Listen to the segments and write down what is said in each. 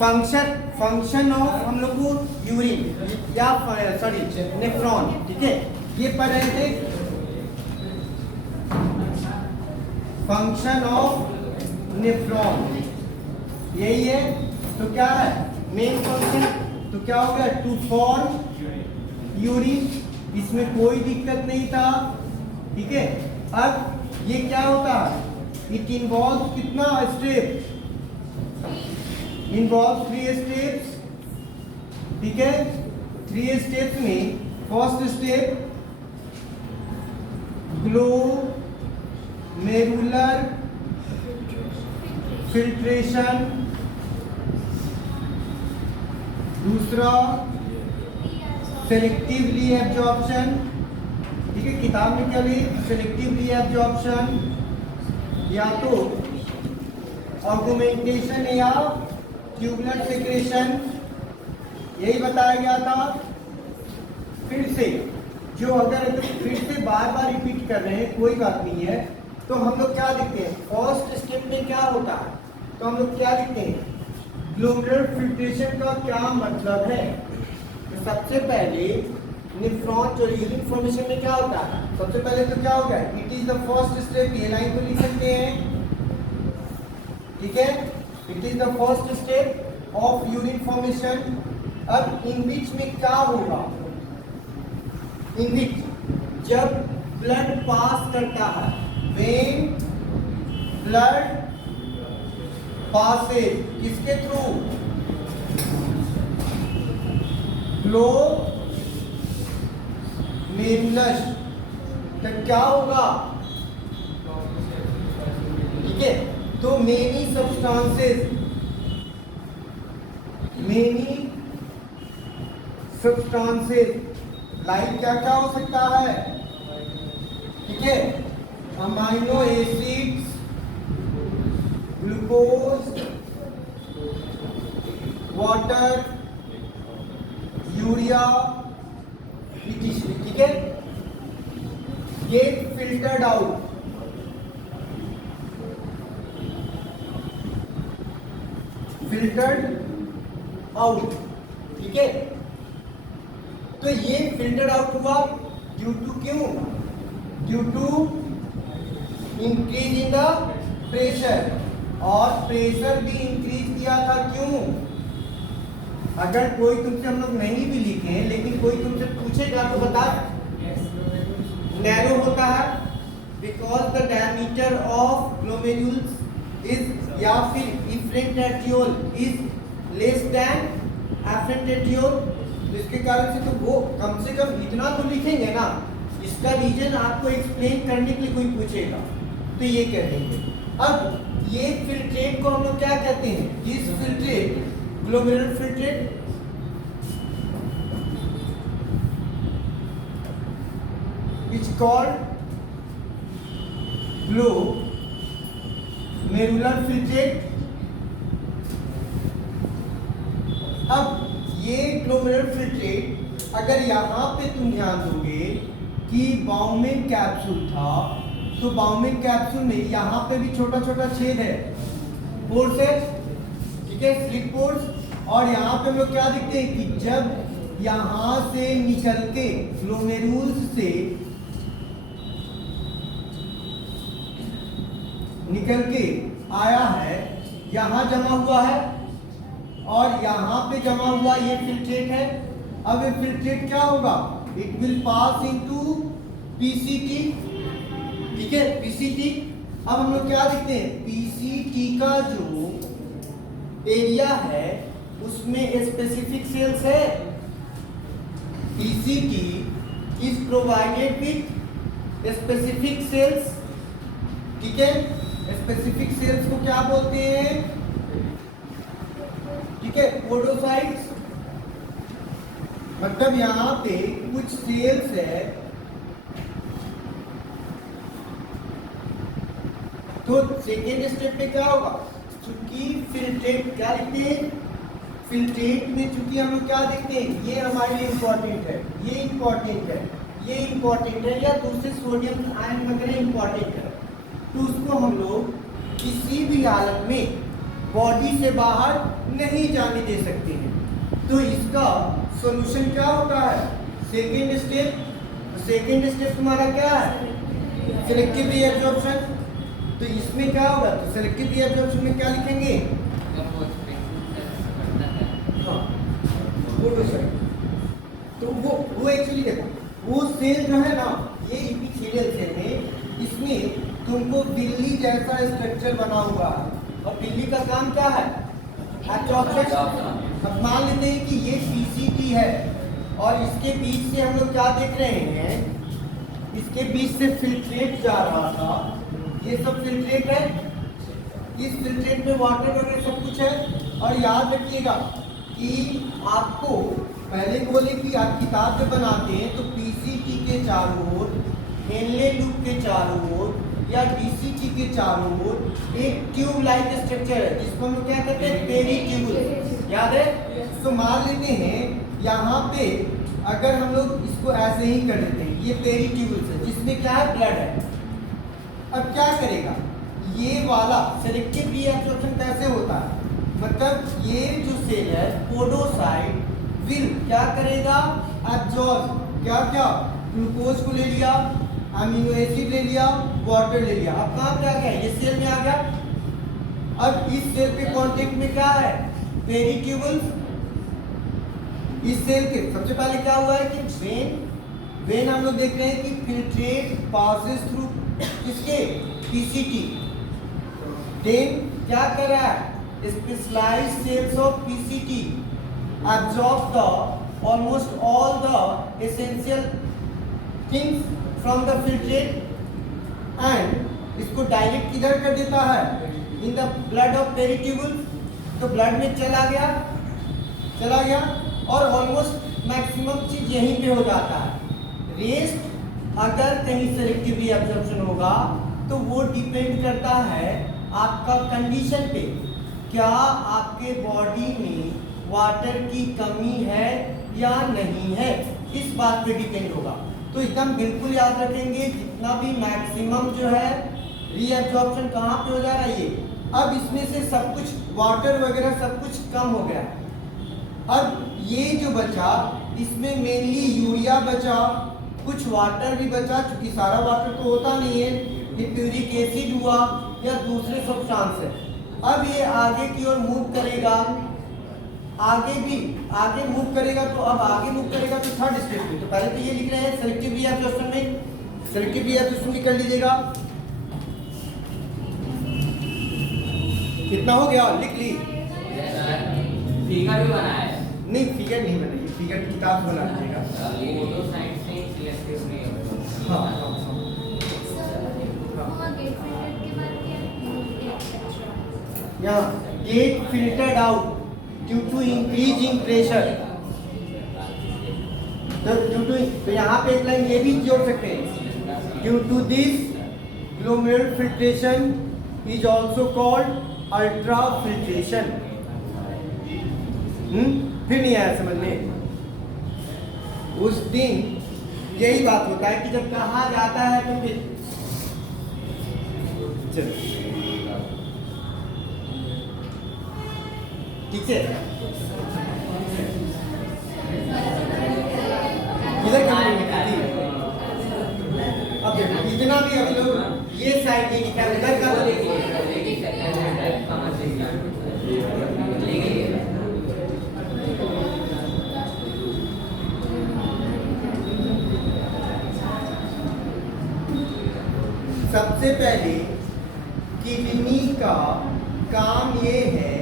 Function of हम लोग को यूरिन या सॉरी नेफ्रॉन, ठीक है, ये पढ़ रहे थे फंक्शन ऑफ नेफ्रॉन, यही है। तो क्या है मेन फंक्शन, तो क्या हो गया, टू फॉर्म यूरिन, इसमें कोई दिक्कत नहीं था, ठीक है। अब ये क्या होता है, इट इन्वॉल्व कितना स्टेप, इन्वॉल्व 3 स्टेप्स, ठीक है। 3 स्टेप्स में फर्स्ट स्टेप ग्लोमेरुलर फिल्ट्रेशन, दूसरा सेलेक्टिवली एब्जॉर्प्शन, ठीक है, किताब में क्या लिखा, सेलेक्टिवली एब्जॉर्प्शन या तो ऑगमेंटेशन या ट्यूबुलर सेक्रेशन, यही बताया गया था। फिर से जो अगर फिर से बार बार रिपीट कर रहे हैं कोई बात नहीं है, तो हम लोग क्या लिखते हैं, फर्स्ट स्टेप में क्या होता है, तो हम लोग क्या लिखते हैं, ग्लोमेरुलर फिल्ट्रेशन का क्या मतलब है। तो सबसे पहले नेफ्रॉन जो यूरिन फॉर्मेशन में क्या होता है, सबसे पहले तो क्या होगा, it is the first step, ये लाइन को लिख सकते हैं, ठीक है, it is the first step of urine formation. अब इन बीच में क्या होगा, इन बीच जब ब्लड पास करता है, व्हेन ब्लड पासेज किसके थ्रू, ग्लोमेरुलस, तो क्या होगा, ठीक है। तो मेनी सब्सटेंसेस लाइक क्या क्या हो सकता है, ठीक है, amino acids, glucose, water, urea, ठीक है, गेट फिल्टर्ड आउट, ठीक है। तो ये फिल्टर आउट हुआ ड्यू टू क्यों, due to increase in the pressure, और प्रेशर भी इंक्रीज किया था क्यों, अगर कोई तुमसे, हम लोग नहीं भी लिखे लेकिन कोई तुमसे पूछेगा तो बता, नैरो होता है because the diameter of glomerulus is, या फिर efferent arteriole is less than afferent arteriole, जिसके कारण से तो वो कम से कम इतना तो लिखेंगे ना, इसका रीजन आपको एक्सप्लेन करने के लिए कोई पूछेगा तो ये कह देंगे। अब ये फिल्ट्रेट को हम लोग क्या कहते हैं, this filtrate, glomerular filtrate, it's called glomerular filtrate. अब ये ग्लोमेरुलर फिल्ट्रेट, अगर यहाँ पे तुम ध्यान दोगे कि बाउमेन कैप्सूल था, तो बाउमेन कैप्सूल में यहाँ पे भी छोटा छोटा छेद है, पोर्स है, ठीक है, स्लिट पोर्स, और यहाँ पे हम लोग क्या देखते हैं कि जब यहाँ से निकल के ग्लोमेरुल्स से निकल के आया है, यहाँ जमा हुआ है और यहाँ पे जमा हुआ ये फिल्ट्रेट है। अब ये फिल्ट्रेट क्या होगा, it will pass into PCT, ठीक है, पीसीटी। अब हम लोग क्या देखते हैं, पीसीटी का जो एरिया है उसमें स्पेसिफिक सेल्स है, PCT is provided with specific sales, ठीक है। स्पेसिफिक सेल्स को क्या बोलते हैं, ठीक है, पोडोसाइट्स, मतलब यहाँ पे कुछ सेल्स है, तो सेकेंड स्टेप पे क्या होगा, चूंकि फिल्ट्रेट क्या लिखते हैं, फिल्ट्रेट में चूंकि हम लोग क्या देखते हैं, ये हमारे लिए इंपॉर्टेंट है, ये इंपॉर्टेंट है, ये इंपॉर्टेंट है, या दूसरे सोडियम आयन वगैरह इंपॉर्टेंट है, तो उसको हम लोग किसी भी हालत में बॉडी से बाहर नहीं जाने दे सकते हैं। तो इसका सॉल्यूशन क्या होता है? Second step. सेकेंड स्टेप तुम्हारा क्या है? Selective reabsorption. तो इसमें क्या होगा? तो सेलेक्टिव रीअब्जॉर्प्शन में क्या लिखेंगे? हाँ, तो वो एक्चुअली देखो, वो सेल जो है ना, ये एपिथेलियल सेल है, इसमें तुमको बिल्ली जैसा स्ट्रक्चर बना हुआ है। और बिल्ली का काम क्या है? एब्जॉर्प्शन। अब मान लेते हैं कि ये पीसीटी है और इसके बीच से हम लोग क्या देख रहे हैं? इसके बीच से फिल्ट्रेट जा रहा था, ये सब फिल्ट्रेट है, इस फिल्ट्रेट में वाटर वगैरह सब कुछ है। और याद रखिएगा कि आपको पहले बोले कि आप किताब में बनाते हैं तो पीसीटी के चारों ओर, हेनले लूप के चारों ओर या डीसीटी के चारों ओर एक ट्यूब लाइक स्ट्रक्चर है जिसको हम लोग क्या कहते हैं? पेरीट्यूबुल। याद है? तो मान लेते हैं यहाँ पे अगर हम लोग इसको ऐसे ही कर देते हैं, ये पेरीट्यूबुल है जिसमें क्या है? ब्लड है। अब क्या करेगा? ये वाला सेलेक्टिव रीअब्जॉर्प्शन कैसे होता है? मतलब ये जो सेल है पोडोसाइट विल क्या करेगा? एब्जॉर्ब क्या क्या? ग्लूकोज को ले लिया, अमीनो एसिड ले लिया, वाटर ले लिया। अब कहाँ पे आ गया? ये सेल में आ गया। अब इस सेल के कांटेक्ट में क्या है? पेरीट्यूबुल। इस सेल के सबसे पहले क्या हुआ है कि वेन हम लोग देख रहे हैं कि फिल्ट्रेट पासेस थ्रू किसके? पीसीटी। देन क्या कर रहा है? Specialised cells of PCT absorb the almost all the essential things from the filtrate and इसको डायरेक्ट किधर कर देता है? in the blood of peritubule। तो ब्लड में चला गया और ऑलमोस्ट मैक्सिमम चीज यहीं पे हो जाता है। रेस्ट अगर कहीं सेलेक्टिव रीअब्जॉर्प्शन होगा तो वो डिपेंड करता है आपका कंडीशन पे, क्या आपके बॉडी में वाटर की कमी है या नहीं है, इस बात पे डिपेंड होगा। तो एकदम बिल्कुल याद रखेंगे, जितना भी मैक्सिमम जो है रीअब्जॉर्प्शन कहाँ पे हो जा रहा है? ये अब इसमें से सब कुछ वाटर वगैरह सब कुछ कम हो गया। अब ये जो बचा इसमें मेनली यूरिया बचा, कुछ वाटर भी बचा, क्योंकि सारा वाटर तो होता नहीं है, प्यूरिक एसिड हुआ या दूसरे सब्सटेंस है। अब ये आगे की ओर मूव करेगा, आगे मूव करेगा। तो अब आगे मूव करेगा तो थर्ड स्टेप में, तो पहले तो ये लिख रहे हैं सेलेक्टिव रीअब्जॉर्प्शन में, सेलेक्टिव रीअब्जॉर्प्शन भी कर लीजिएगा। कितना हो गया? लिख ली। फिगर भी बनाया है? नहीं, फिगर नहीं बनाई, फिगर की किताब बना लीजिएगा। हाँ, यहाँ get filtered out due to increasing pressure. तो यहाँ पे एक लाइन ये भी जोड़ सकते हैं, due to this glomerular filtration is also called ultra filtration. फिर नहीं आया समझ में? उस दिन यही बात होता है कि जब कहा जाता है तो फिर चलो ठीक है, इधर अब देखो इतना भी अभी लोग ये साइड नहीं लिखा है, उधर का तो देखिए। सबसे पहले किडनी का काम ये है,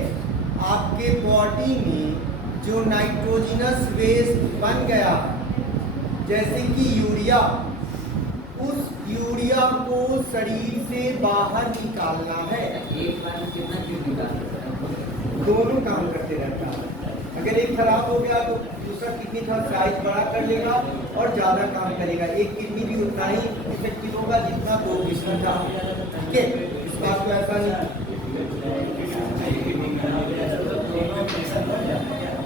आपके बॉडी में जो नाइट्रोजनस वेस्ट बन गया जैसे कि यूरिया, उस यूरिया को शरीर से बाहर निकालना है। एक बार में कितना क्यूब निकालना है? दोनों काम करते रहता है। अगर एक खराब हो गया तो दूसरा किडनी का साइज बड़ा कर लेगा और ज़्यादा काम करेगा। एक किडनी भी उतना ही इफेक्टिव होगा जितना दो किडनी था। ठीक है, इस बात को ऐसा नहीं,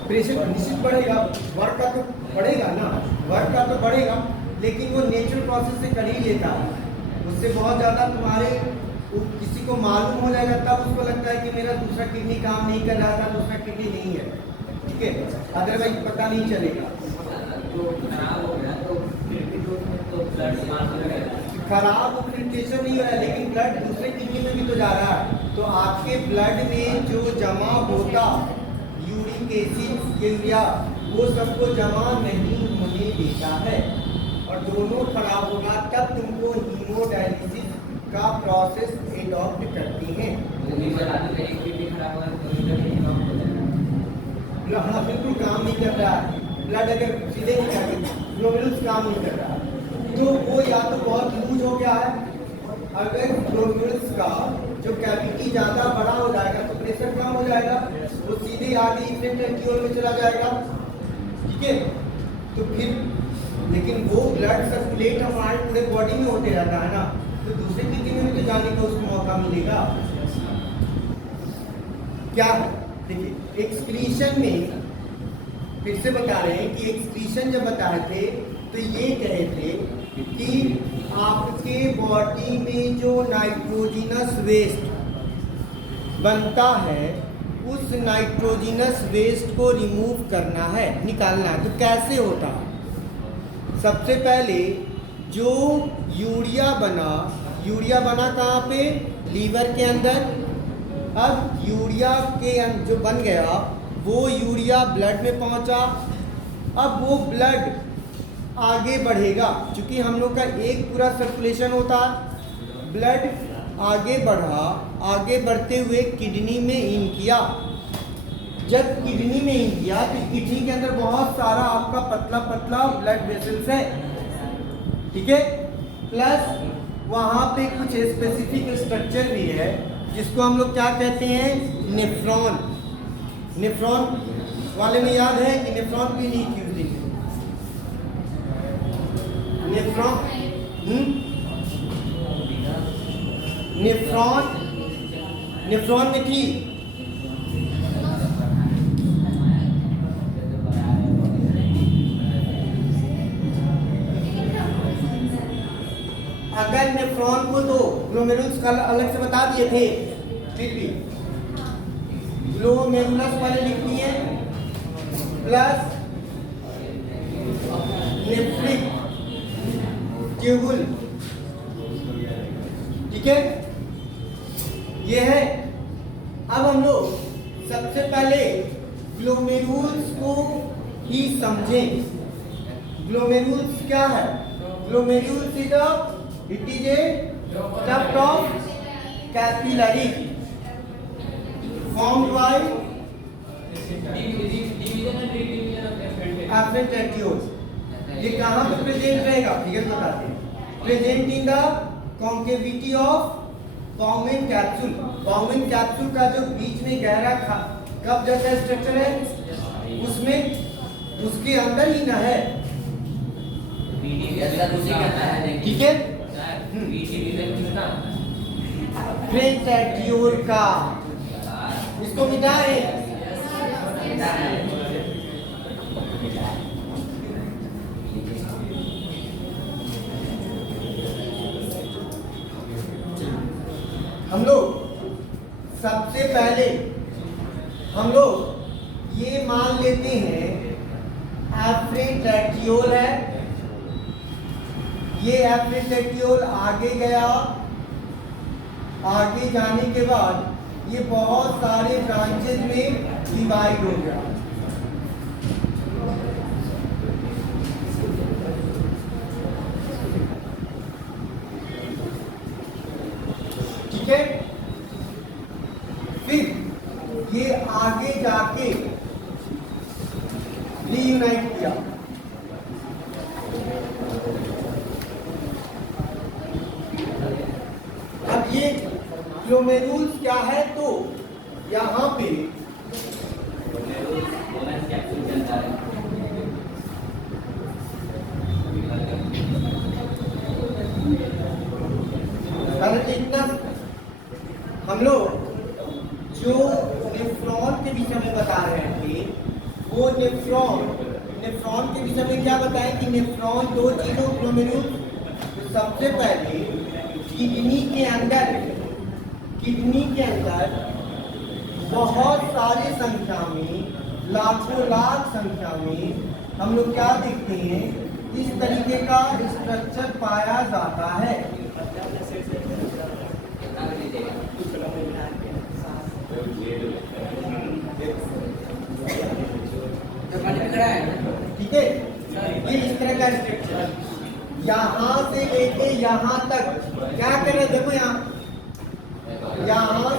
प्रेशर निश्चित बढ़ेगा, वर्क का तो बढ़ेगा ना, वर्क का तो बढ़ेगा, लेकिन वो नेचुरल प्रोसेस से कर ही लेता है। उससे बहुत ज़्यादा तुम्हारे किसी किसी को मालूम हो जाएगा तब उसको लगता है कि मेरा दूसरा किडनी काम नहीं कर रहा था, दूसरा किडनी नहीं है, ठीक है, अदरवाइज पता नहीं चलेगा। तो खराब हो गया तो फिर भी तो ब्लड मार गया, खराब फिल्ट्रेशन नहीं हो रहा है, लेकिन ब्लड दूसरे किडनी में भी तो जा रहा है। तो आपके ब्लड में जो जमा होता यूरिक एसिड, यूरिया, वो सबको जमा नहीं होने देता है और दोनों खराब होगा तब तुमको हीमोडायलिसिस का प्रोसेस एडॉप्ट करती हैं। एक किडनी खराब हुआ तो इधर ही लॉक हो जाएगा। हाँ बिल्कुल काम नहीं कर रहा है, ब्लड अगर सीधे नहीं जाएगा, ग्लोमेरुल्स काम नहीं कर रहा है, तो वो या तो बहुत लूज हो गया है। अगर ग्लोमेरुल्स का जो कैविटी ज़्यादा बड़ा हो जाएगा तो प्रेशर कम हो जाएगा, वो सीधे आगे इफेक्ट वेंट्रिकल में चला जाएगा, ठीक है। तो फिर लेकिन वो ब्लड सर्कुलेट हमारे पूरे बॉडी में होते रहता है ना, तो दूसरे किडनी में तो जाने का उसको मौका मिलेगा। क्या देखिए एक्सक्रीशन में फिर से बता रहे हैं कि एक्सक्रीशन जब बताए थे तो ये कहे थे कि आपके बॉडी में जो नाइट्रोजिनस वेस्ट बनता है उस नाइट्रोजिनस वेस्ट को रिमूव करना है, निकालना है। तो कैसे होता है? सबसे पहले जो यूरिया बना कहाँ पे? लीवर के अंदर। अब यूरिया के जो बन गया वो यूरिया ब्लड में पहुंचा। अब वो ब्लड आगे बढ़ेगा, क्योंकि हम लोग का एक पूरा सर्कुलेशन होता है। ब्लड आगे बढ़ा, आगे बढ़ते हुए किडनी में इन किया। जब किडनी में इन किया तो किडनी के अंदर बहुत सारा आपका पतला पतला ब्लड वेसल्स है, ठीक है। प्लस वहाँ पे कुछ स्पेसिफिक स्ट्रक्चर भी है जिसको हम लोग क्या कहते हैं? नेफ्रॉन। नेफ्रॉन वाले में याद है कि नेफ्रॉन की नहीं थी? नेफ्रॉन नेफ्रॉन में थी। अगर नेफ्रॉन को तो ग्लोमेरुलस का अलग से बता दिए थे, फिर भी ग्लोमेरुलस वाले लिख दिए प्लस नेफ्रिक ट्यूबुल, ठीक है, ये है। अब हम लोग सबसे पहले ग्लोमेरुल्स को ही समझें। ग्लोमेरुल्स क्या है? Glomerulus it is a duct of capillary formed by afferent reticules। ये कहाँ पे प्रेजेंट रहेगा? फिगर बताते हैं। Present in the concavity of bowmen capsule. Bowmen capsule का जो बीच में गहरा कप जैसा स्ट्रक्चर है उसमें, उसके अंदर ही ना है, ठीक है। फ्रेंच रेटिक्यूल का इसको मिटाए। हम लोग सबसे पहले हम लोग ये मान लेते हैं एफरेंट रेटिक्यूल है। ये एफरेंट रेटिक्यूल आगे गया, आगे जाने के बाद ये बहुत सारे ब्रांचेस में डिवाइड हो गया। ठीक है, फिर ये आगे जाके रीयूनाइट किया। अब ये ग्लोमेरुल्स क्या है? तो यहाँ पे इतना हम लोग जो नेफ्रॉन के विषय में बता रहे थे, वो नेफ्रॉन के विषय में क्या बताएं कि नेफ्रॉन दो चीजों ग्लोमेरुल्स। तो सबसे पहले किडनी के अंदर किडनी के अंदर बहुत सारी संख्या में, लाखों लाख संख्या में हम लोग क्या देखते हैं, इस तरीके का स्ट्रक्चर पाया जाता है। ठीक है, ये इस तरह का स्ट्रक्चर यहाँ से लेके यहाँ तक क्या कर रहे, देखो यहाँ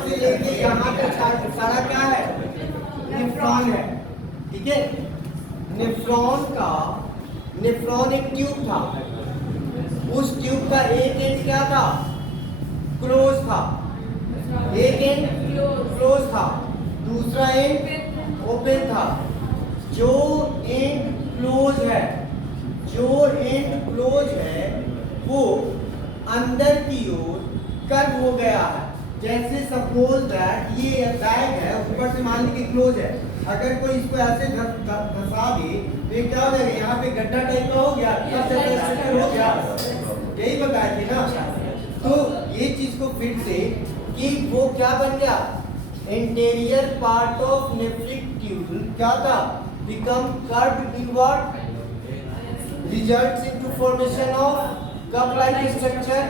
से लेके यहाँ तक सारा क्या है, नेफ्रॉन है। ठीक है, नेफ्रॉन एक ट्यूब था, उस ट्यूब का एक एंड क्या था, क्लोज था, एक एंड क्लोज था, दूसरा एंड ओपन था। जो एंड क्लोज है वो अंदर की ओर कर्व हो गया है। जैसे सपोज दैट ये बैग है, ऊपर से मान लीजिए क्लोज है, अगर कोई इसको ऐसे धसा दे तो ये क्या हो जाएगा, यहाँ पे गड्ढा टाइप का हो गया, हो गया, यही बताया थे ना। तो ये चीज को फिर से कि वो क्या बन गया, interior part of nephric tube क्या था, become curved inward, results into formation of cup like structure,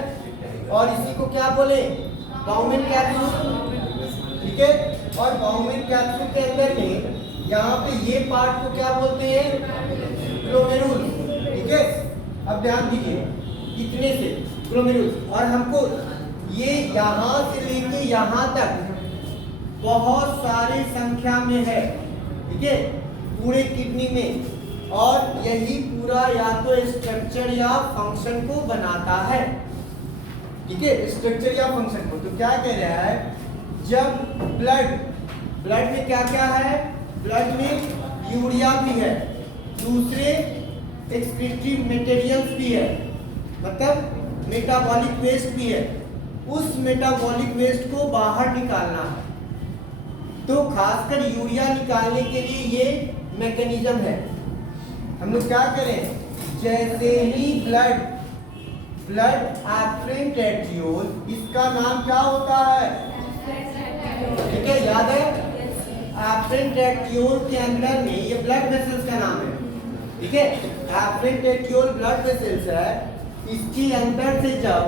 और इसी को क्या बोले, बाउमेन कैप्सूल। ठीक है, और बाउमेन कैप्सूल के अंदर में यहाँ पे ये पार्ट को क्या बोलते हैं, ग्लोमेरुल। ठीक है, अब ध्यान दीजिए, इतने से ग्लोमेरुल, और हमको ये यहाँ से लेके यहाँ तक बहुत सारी संख्या में है। ठीक है, पूरे किडनी में, और यही पूरा या तो स्ट्रक्चर या फंक्शन को बनाता है। ठीक है, स्ट्रक्चर या फंक्शन को। तो क्या कह रहा है, जब ब्लड में क्या क्या है, ब्लड में यूरिया भी है, दूसरे एक्सक्रीटरी मटेरियल्स भी है, मतलब मेटाबॉलिक वेस्ट भी है। उस मेटाबॉलिक वेस्ट को बाहर निकालना है, तो खासकर यूरिया निकालने के लिए ये मैकेनिज्म है। हम लोग क्या करें, जैसे ही ब्लड एफरेंट रेटियोल, इसका नाम क्या होता है, ठीक है, याद है, एफरेंट रेटियोल के अंदर में ये ब्लड वेसल्स का नाम है। ठीक है, एफरेंट रेटियोल ब्लड वेसल्स है, इसके अंदर से जब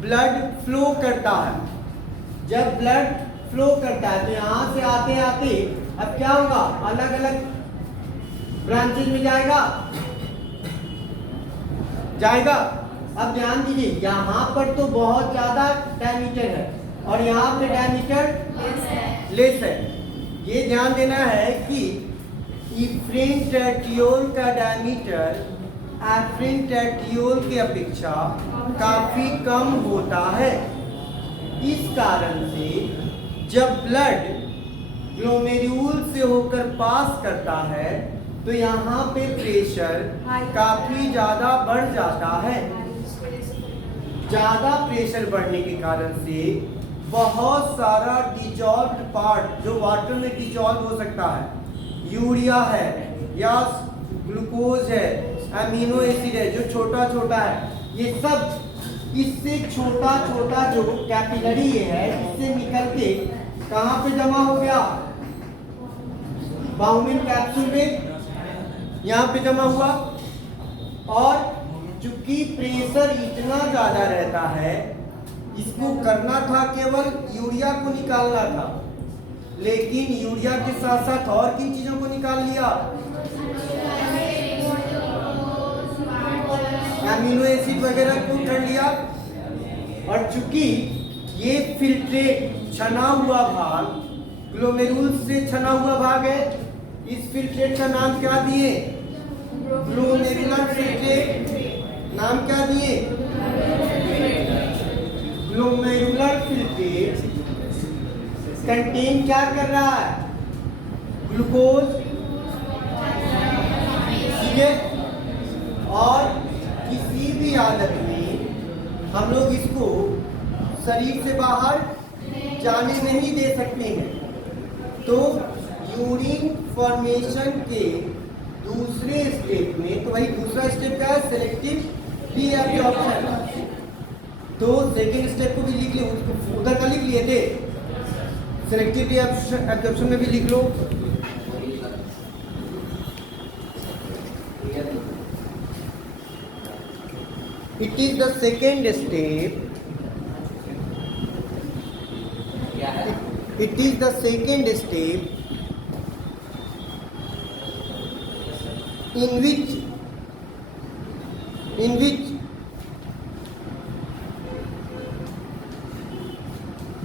ब्लड फ्लो करता है, जब ब्लड फ्लो करता है तो यहाँ से आते आते अब क्या होगा, अलग अलग ब्रांचेज में जाएगा। अब ध्यान दीजिए, यहाँ पर तो बहुत ज्यादा डायमीटर है और यहाँ पे डायमीटर लेस है। ये ध्यान देना है कि इफ्रेंट रेटियोल का डायमीटर एफरेंट रेटियोल की अपेक्षा काफी कम होता है। इस कारण से जब ब्लड ग्लोमेरुल से होकर पास करता है तो यहाँ पे प्रेशर काफी ज्यादा बढ़ जाता है। ज्यादा प्रेशर बढ़ने के कारण से बहुत सारा डिजॉल्व्ड पार्ट जो वाटर में डिजॉल्व हो सकता है, यूरिया है या ग्लूकोज है, अमीनो एसिड है जो छोटा छोटा है, ये सब इससे छोटा छोटा जो कैपिलरी है इससे निकल के कहाँ पे जमा हो गया, बाउमेन कैप्सूल में, यहाँ पे जमा हुआ। और चूंकि प्रेशर इतना ज्यादा रहता है, इसको करना था केवल यूरिया को निकालना था, लेकिन यूरिया के साथ साथ और किन चीजों को निकाल लिया, अमीनो एसिड वगैरह को कर लिया। और चूंकि ये फिल्ट्रेट छना हुआ भाग ग्लोमेरुल से छना हुआ भाग है, इस फिल्ट्रेट का नाम क्या दिए, ग्लोमेरुलर फिल्ट्रेट। नाम क्या दिए, ग्लोमेरुलर फिल्ट्रेट कंटेन क्या कर रहा है, ग्लूकोज। ठीक है, और किसी भी हालत में हम लोग इसको शरीर से बाहर जाने नहीं दे सकते हैं। तो यूरिन फॉर्मेशन के दूसरे स्टेप में, तो वही दूसरा स्टेप का है सेलेक्टिव डी एब्जॉर्प्शन। तो सेकेंड स्टेप को भी लिख लिए, उधर का लिख लिए थे, सेलेक्टिव एब्जॉर्प्शन में भी लिख लो। It is the second step, it is the second step in which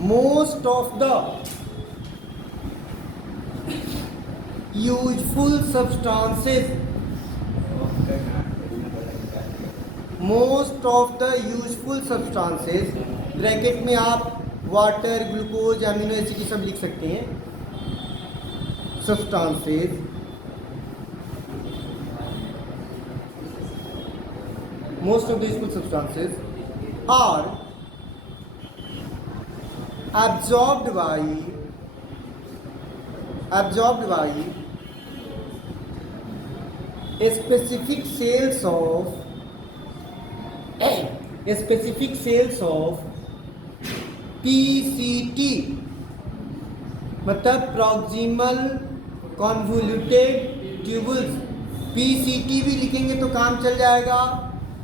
most of the useful substances bracket में आप वाटर, ग्लूकोज, अमीनो एसिड ये सब लिख सकते हैं। Substances most of the useful substances are absorbed by specific cells of PCT, मतलब proximal convoluted tubules. PCT भी लिखेंगे तो काम चल जाएगा,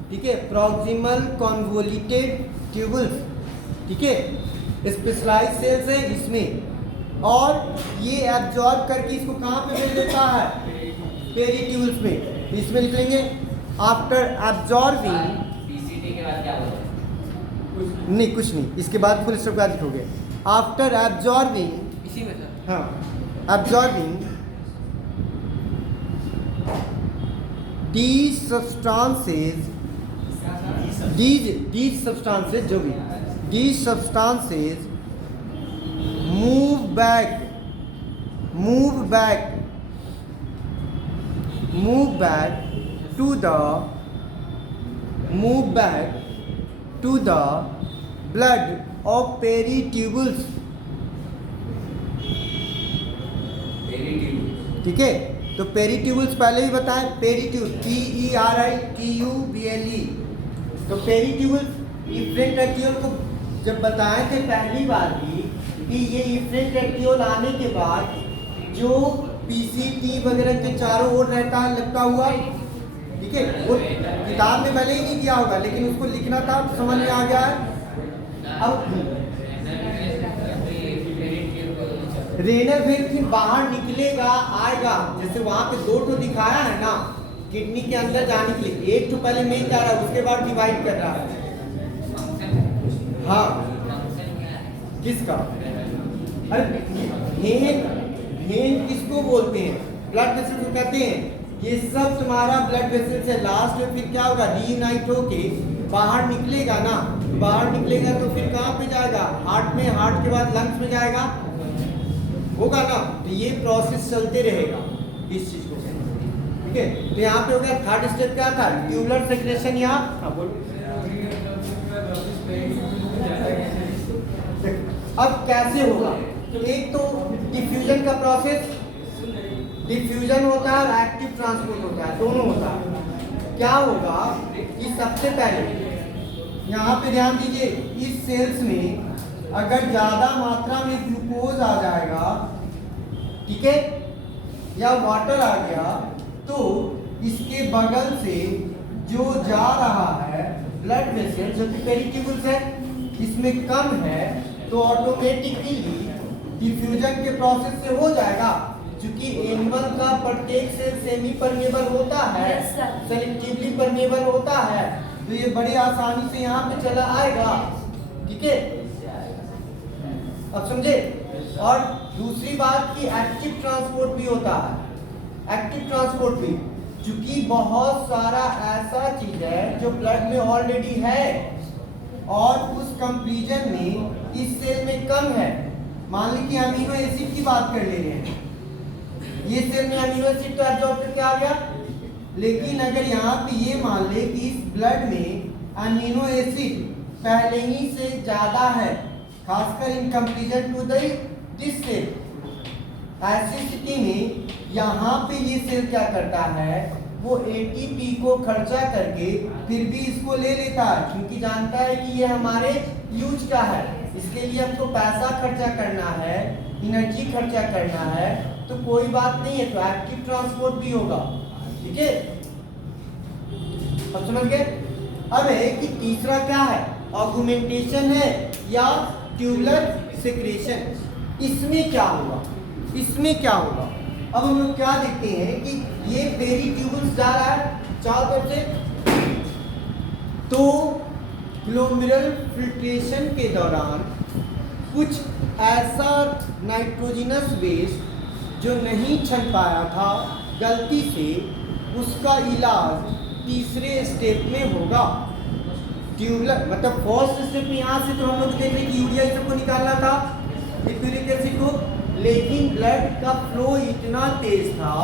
ठीक है। प्रॉक्सिमल कॉन्वोल्यूटेड ट्यूबल्स, ठीक है। स्पेशलाइज सेल्स है इसमें, और ये एब्जॉर्ब करके इसको कहाँ पे भेज देता है? पेरीट्यूबल्स में। इसमें लिख लेंगे आफ्टर एब्जॉर्बिंग। पीसीटी के बाद क्या होगा? नहीं, कुछ नहीं, इसके बाद फुल स्टॉप क्या लिखोगे? आफ्टर एब्जॉर्बिंग, इसी में सर। हाँ, एब्जॉर्बिंग these substances जो भी these substances move back to the blood of peritubulous, ठीक है। तो पेरीट्यूबल्स पहले ही बताएं, पेरीट्यूब PERITUBLE। तो पेरीट्यूबल्स इफ्रेंट रेक्टियोल को जब बताए थे पहली बार भी कि ये इफ्रेंट रेक्टियोल आने के बाद जो PCT वगैरह के चारों ओर रहता है लटका हुआ, ठीक है। वो किताब में भले ही नहीं दिया होगा, लेकिन उसको लिखना था, तो समझ में आ गया है। अब रेनल वेव फिर बाहर निकलेगा, आएगा, जैसे वहां पे दो ठो दिखाया है ना, किडनी के अंदर जाने के लिए। एक तो पहले मेन जा रहा है, उसके बाद डिवाइड कर रहा है। हाँ, किसका? अरे वेन किसको बोलते हैं? ब्लड वेसल को कहते हैं। ये सब तुम्हारा ब्लड वेसल से लास्ट में फिर क्या होगा? रीयूनाइट होके बाहर निकलेगा ना। बाहर निकलेगा तो फिर कहाँ पे जाएगा? हार्ट में। हार्ट के बाद लंग्स में जाएगा, होगा ना। तो ये प्रोसेस चलते रहेगा इस चीज को, ठीक है। तो यहाँ पे हो गया थर्ड स्टेप क्या था? Tubular secretion. यहाँ हाँ बोलो। अब कैसे होगा? तो एक तो डिफ्यूजन का प्रोसेस, डिफ्यूजन होता है और एक्टिव ट्रांसपोर्ट होता है, दोनों होता है। क्या होगा कि सबसे पहले यहाँ पे ध्यान दीजिए, इस सेल्स में अगर ज्यादा मात्रा में ग्लूकोज आ जाएगा, ठीक है, या वाटर आ गया, तो इसके बगल से जो जा रहा है ब्लड वेसल, जो कि पेरीट्यूबल्स है, इसमें कम है, तो ऑटोमेटिकली डिफ्यूजन के प्रोसेस से हो जाएगा। क्योंकि एनिमल का प्रत्येक सेल सेमी परमेबल होता है, सेलेक्टिवली परमेबल होता है, तो ये बड़ी आसानी से यहाँ पे चला आएगा, ठीक है। अब समझे? और दूसरी बात कि एक्टिव ट्रांसपोर्ट भी होता है। एक्टिव ट्रांसपोर्ट भी, क्योंकि बहुत सारा ऐसा चीज है जो ब्लड में ऑलरेडी है और उस कंपैरिजन में इस सेल में कम है। मान ली कि अमीनो एसिड की बात कर ले रहे हैं, ये सेल में अमीनो एसिड तो एब्जॉर्ब करके आ गया, लेकिन अगर यहाँ पे ये मान ले कि इस ब्लड में अमीनो एसिड पहले ही से ज्यादा है, खासकर in comparison to this cell, ऐसी स्थिति में यहाँ पे ये सेल क्या करता है? वो एटीपी को खर्चा करके फिर भी इसको ले लेता है, क्योंकि जानता है कि ये हमारे यूज का है। इसके लिए हमको पैसा खर्चा करना है, एनर्जी खर्चा करना है तो कोई बात नहीं है, तो एक्टिव ट्रांसपोर्ट भी होगा। ठीक है, अब समझ गए। अब है कि तीसरा क्या है, ऑगमेंटेशन है या ट्यूबुलर सेक्रेशन। इसमें क्या होगा, इसमें क्या होगा, अब हम लोग क्या देखते हैं कि ये पेरीट्यूबुल्स जा रहा है चारों तरफ से, तो ग्लोमेरुलर फिल्ट्रेशन के दौरान कुछ ऐसा नाइट्रोजनस वेस्ट जो नहीं छन पाया था गलती से, उसका इलाज तीसरे स्टेप में होगा। ट्यूबुलर मतलब फर्स्ट स्टेप में यहाँ से तो हम लोग देख रहे कि यूरिया ये सबको निकालना था, यूरिक एसिड को, लेकिन ब्लड का फ्लो इतना तेज था,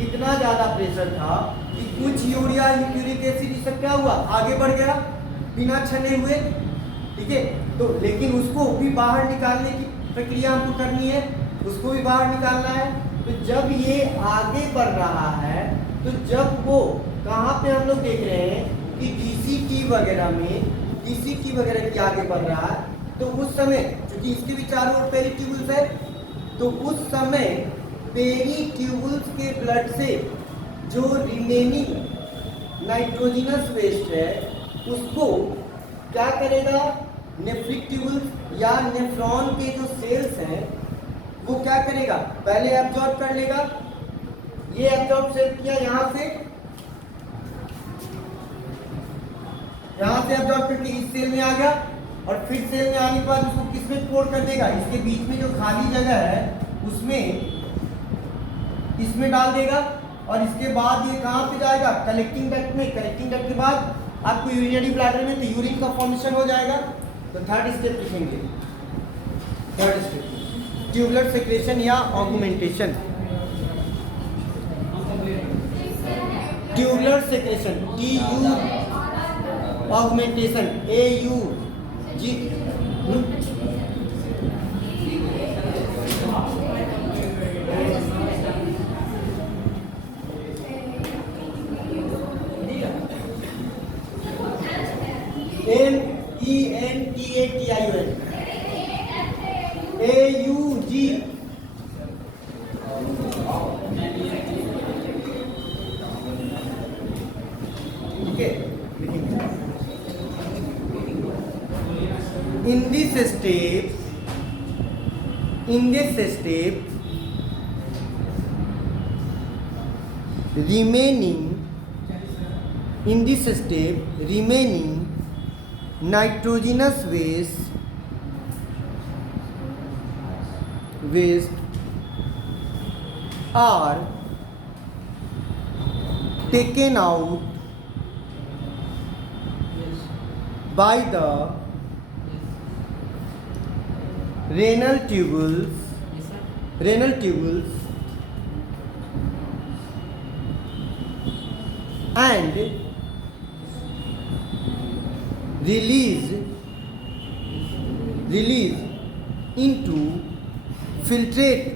इतना ज़्यादा प्रेशर था कि कुछ यूरिया यूरिक एसिड ये सब क्या हुआ, आगे बढ़ गया बिना छने हुए। ठीक है, तो लेकिन उसको भी बाहर निकालने की प्रक्रिया हमको करनी है, उसको भी बाहर निकालना है। तो जब ये आगे बढ़ रहा है, तो जब वो कहाँ पे हम लोग देख रहे हैं कि डीसीटी वगैरह में, डीसीटी वगैरह के आगे बढ़ रहा है, तो उस समय क्योंकि इसके भी चारों ओर पेरीट्यूबुल्स है, तो उस समय पेरीट्यूबुल्स के ब्लड से जो रिमेनिंग नाइट्रोजनस वेस्ट है उसको क्या करेगा, नेफ्रिक ट्यूबुल्स या नेफ्रॉन के जो सेल्स हैं वो क्या करेगा, पहले एब्जॉर्ब कर लेगा। ये एब्जॉर्ब किया यहाँ से एब्जॉर्ब करके इस सेल में आ गया, और फिर सेल में आने के बाद उसको किसमें पोर कर देगा, इसके बीच में जो खाली जगह है उसमें इसमें डाल देगा, और इसके बाद ये कहाँ पे जाएगा, कलेक्टिंग डक्ट में। कलेक्टिंग डक्ट के बाद आपको यूरिनरी ब्लैडर में तो यूरिन का फॉर्मेशन हो जाएगा। तो थर्ड स्टेप लिखेंगे, थर्ड स्टेप ट्यूबुलर सेक्रेशन या augmentation. Tubular secretion TU, augmentation AUG। MENTATION AUG। ठीक है, in this step remaining nitrogenous waste are taken out by the renal tubules and release into filtrate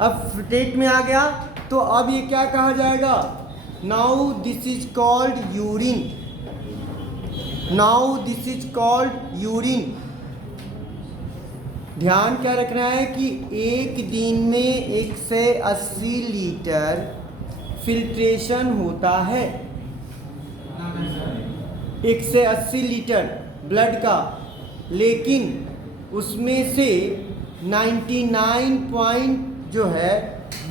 अब filtrate में आ गया, तो अब ये क्या कहा जाएगा, now this is called urine. ध्यान क्या रखना है कि एक दिन में 180 लीटर फिल्ट्रेशन होता है, 180 लीटर ब्लड का, लेकिन उसमें से 99 जो है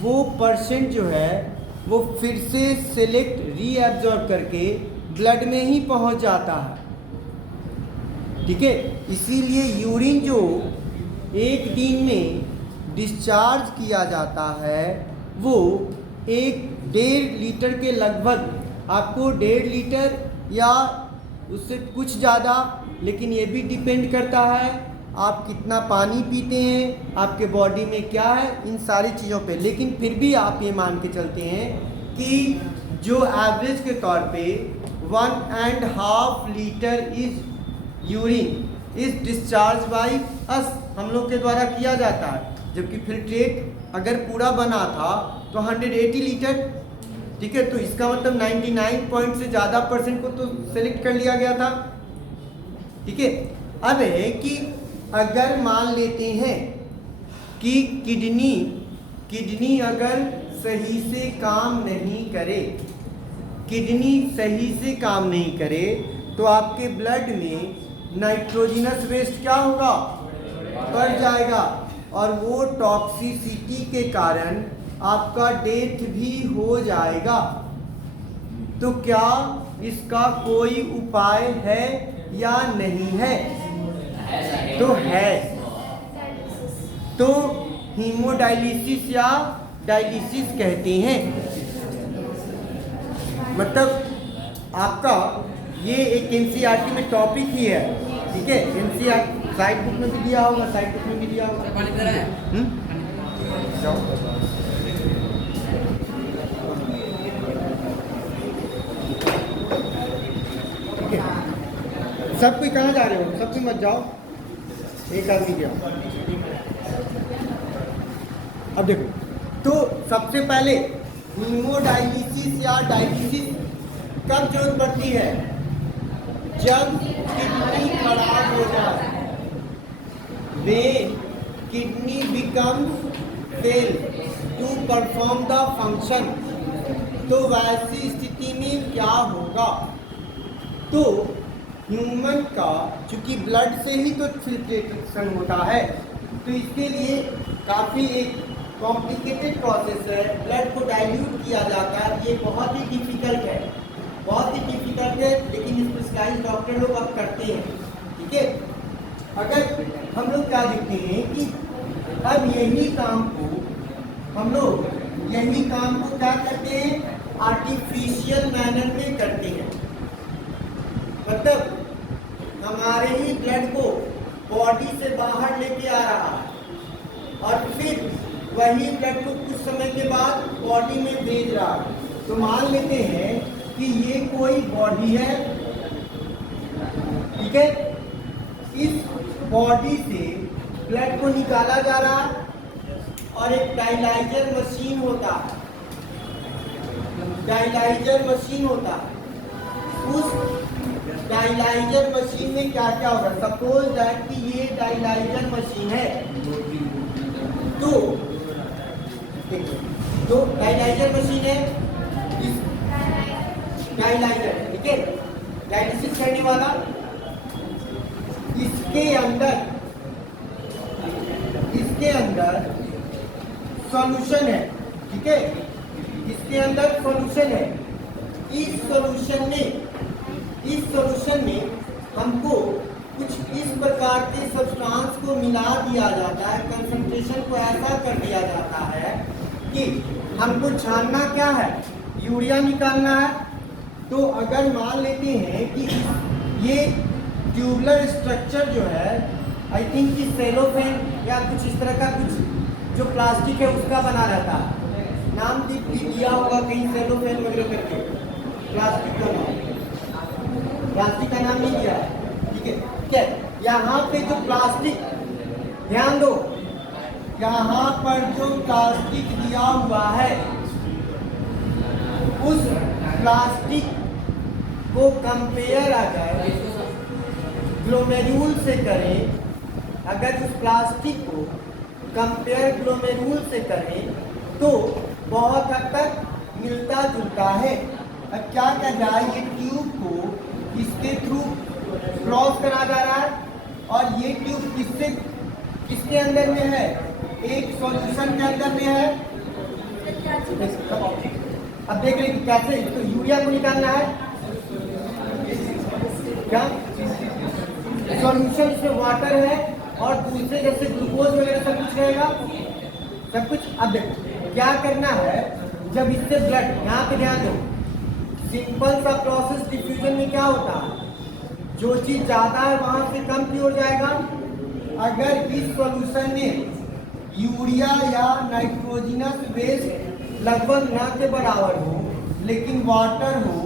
वो परसेंट जो है वो फिर से सेलेक्ट रीएब्जॉर्ब करके ब्लड में ही पहुंच जाता है। ठीक है, इसीलिए यूरिन जो एक दिन में डिस्चार्ज किया जाता है वो 1.5 लीटर के लगभग, आपको 1.5 लीटर या उससे कुछ ज़्यादा, लेकिन ये भी डिपेंड करता है आप कितना पानी पीते हैं, आपके बॉडी में क्या है, इन सारी चीज़ों पे। लेकिन फिर भी आप ये मान के चलते हैं कि जो एवरेज के तौर पे 1.5 litre is urine is discharge by us, हम लोग के द्वारा किया जाता है। जबकि फिल्ट्रेट अगर पूरा बना था तो 180 लीटर, ठीक है, तो इसका मतलब 99 पॉइंट से ज़्यादा परसेंट को तो सेलेक्ट कर लिया गया था। ठीक है, अब है कि अगर मान लेते हैं कि किडनी अगर सही से काम नहीं करे, किडनी सही से काम नहीं करे तो आपके ब्लड में नाइट्रोजनस वेस्ट क्या होगा, बढ़ जाएगा, और वो टॉक्सिसिटी के कारण आपका डेथ भी हो जाएगा। तो क्या इसका कोई उपाय है या नहीं है? तो है। तो हीमोडायलिसिस या डायलिसिस कहते हैं। मतलब आपका ये एक एनसीईआरटी में टॉपिक ही है। ठीक है, एनसीईआरटी साइड बुक में भी दिया होगा, साइड बुक में भी दिया होगा। पानी पी रहा है? जाओ। ठीक है, सब कोई कहाँ जा रहे हो? सब कोई मत जाओ, एक आदमी गया। अब देखो, तो सबसे पहले हीमोडायलिसिस या डायलिसिस कब जरूरत पड़ती है? जब किडनी खराब हो जाए, when kidney becomes fail to perform the function। तो वैसी स्थिति में क्या होगा? तो ह्यूमन का चूंकि ब्लड से ही तो फिल्ट्रेशन होता है, तो इसके लिए काफ़ी एक कॉम्प्लिकेटेड प्रोसेस है। ब्लड को डाइल्यूट किया जाता है, ये बहुत ही डिफिकल्ट है, बहुत ही डिफिकल्ट है, लेकिन स्पेशलाइज्ड डॉक्टर लोग अब करते हैं। ठीक है, अगर हम लोग क्या देखते हैं कि अब यही काम को हम लोग क्या करते हैं, आर्टिफिशियल मैनर में करते हैं। मतलब हमारे ही ब्लड को बॉडी से बाहर लेके आ रहा है और फिर वही ब्लड को कुछ समय के बाद बॉडी में भेज रहा है। तो मान लेते हैं कि ये कोई बॉडी है, ठीक है, इस बॉडी से ब्लड को निकाला जा रहा है और एक डायलाइजर मशीन होता है, डायलाइजर मशीन होता है। उस डायलाइजर मशीन में क्या क्या होगा? सपोज दैट कि ये डायलाइजर मशीन है, तो डायलाइजर मशीन है, इस डायलाइजर, ठीक है, डायलिसिस करने वाला, इसके अंदर सॉल्यूशन है। ठीक है, इसके अंदर सॉल्यूशन है। इस सॉल्यूशन में हमको कुछ इस प्रकार के सब्सटेंस को मिला दिया जाता है, कंसंट्रेशन को ऐसा कर दिया जाता है कि हमको छानना क्या है, यूरिया निकालना है। तो अगर मान लेते हैं कि ये ट्यूबुलर स्ट्रक्चर जो है, आई थिंक कि सेलोफेन या कुछ इस तरह का कुछ जो प्लास्टिक है उसका बना रहता है, नाम भी दिया होगा कहीं सेलोफेन वगैरह करके, प्लास्टिक का नाम नहीं दिया है। ठीक है, क्या यहाँ पे जो प्लास्टिक, ध्यान दो, यहाँ पर जो प्लास्टिक दिया हुआ है उस प्लास्टिक को कंपेयर अगर ग्लोमेरुल से करें, अगर उस प्लास्टिक को कंपेयर ग्लोमेरुल से करें तो बहुत हद तक मिलता जुलता है। अब क्या कर रहा है, ये ट्यूब को इसके थ्रू क्रॉस करा जा रहा है और ये ट्यूब किसके अंदर में है, एक सॉल्यूशन के अंदर में है। अब देख रहे हैं कैसे तो यूरिया को निकालना है, क्या सॉल्यूशन इसमें वाटर है और दूसरे जैसे ग्लूकोज वगैरह सब कुछ रहेगा, सब कुछ। अब देखो क्या करना है, जब इससे ब्लड, यहाँ पे ध्यान दो, सिंपल सा प्रोसेस डिफ्यूजन में क्या होता है, जो चीज ज्यादा है वहां से कम की ओर जाएगा। अगर इस सॉल्यूशन में यूरिया या नाइट्रोजनस वेस्ट लगभग न के बराबर हो, लेकिन वाटर हो,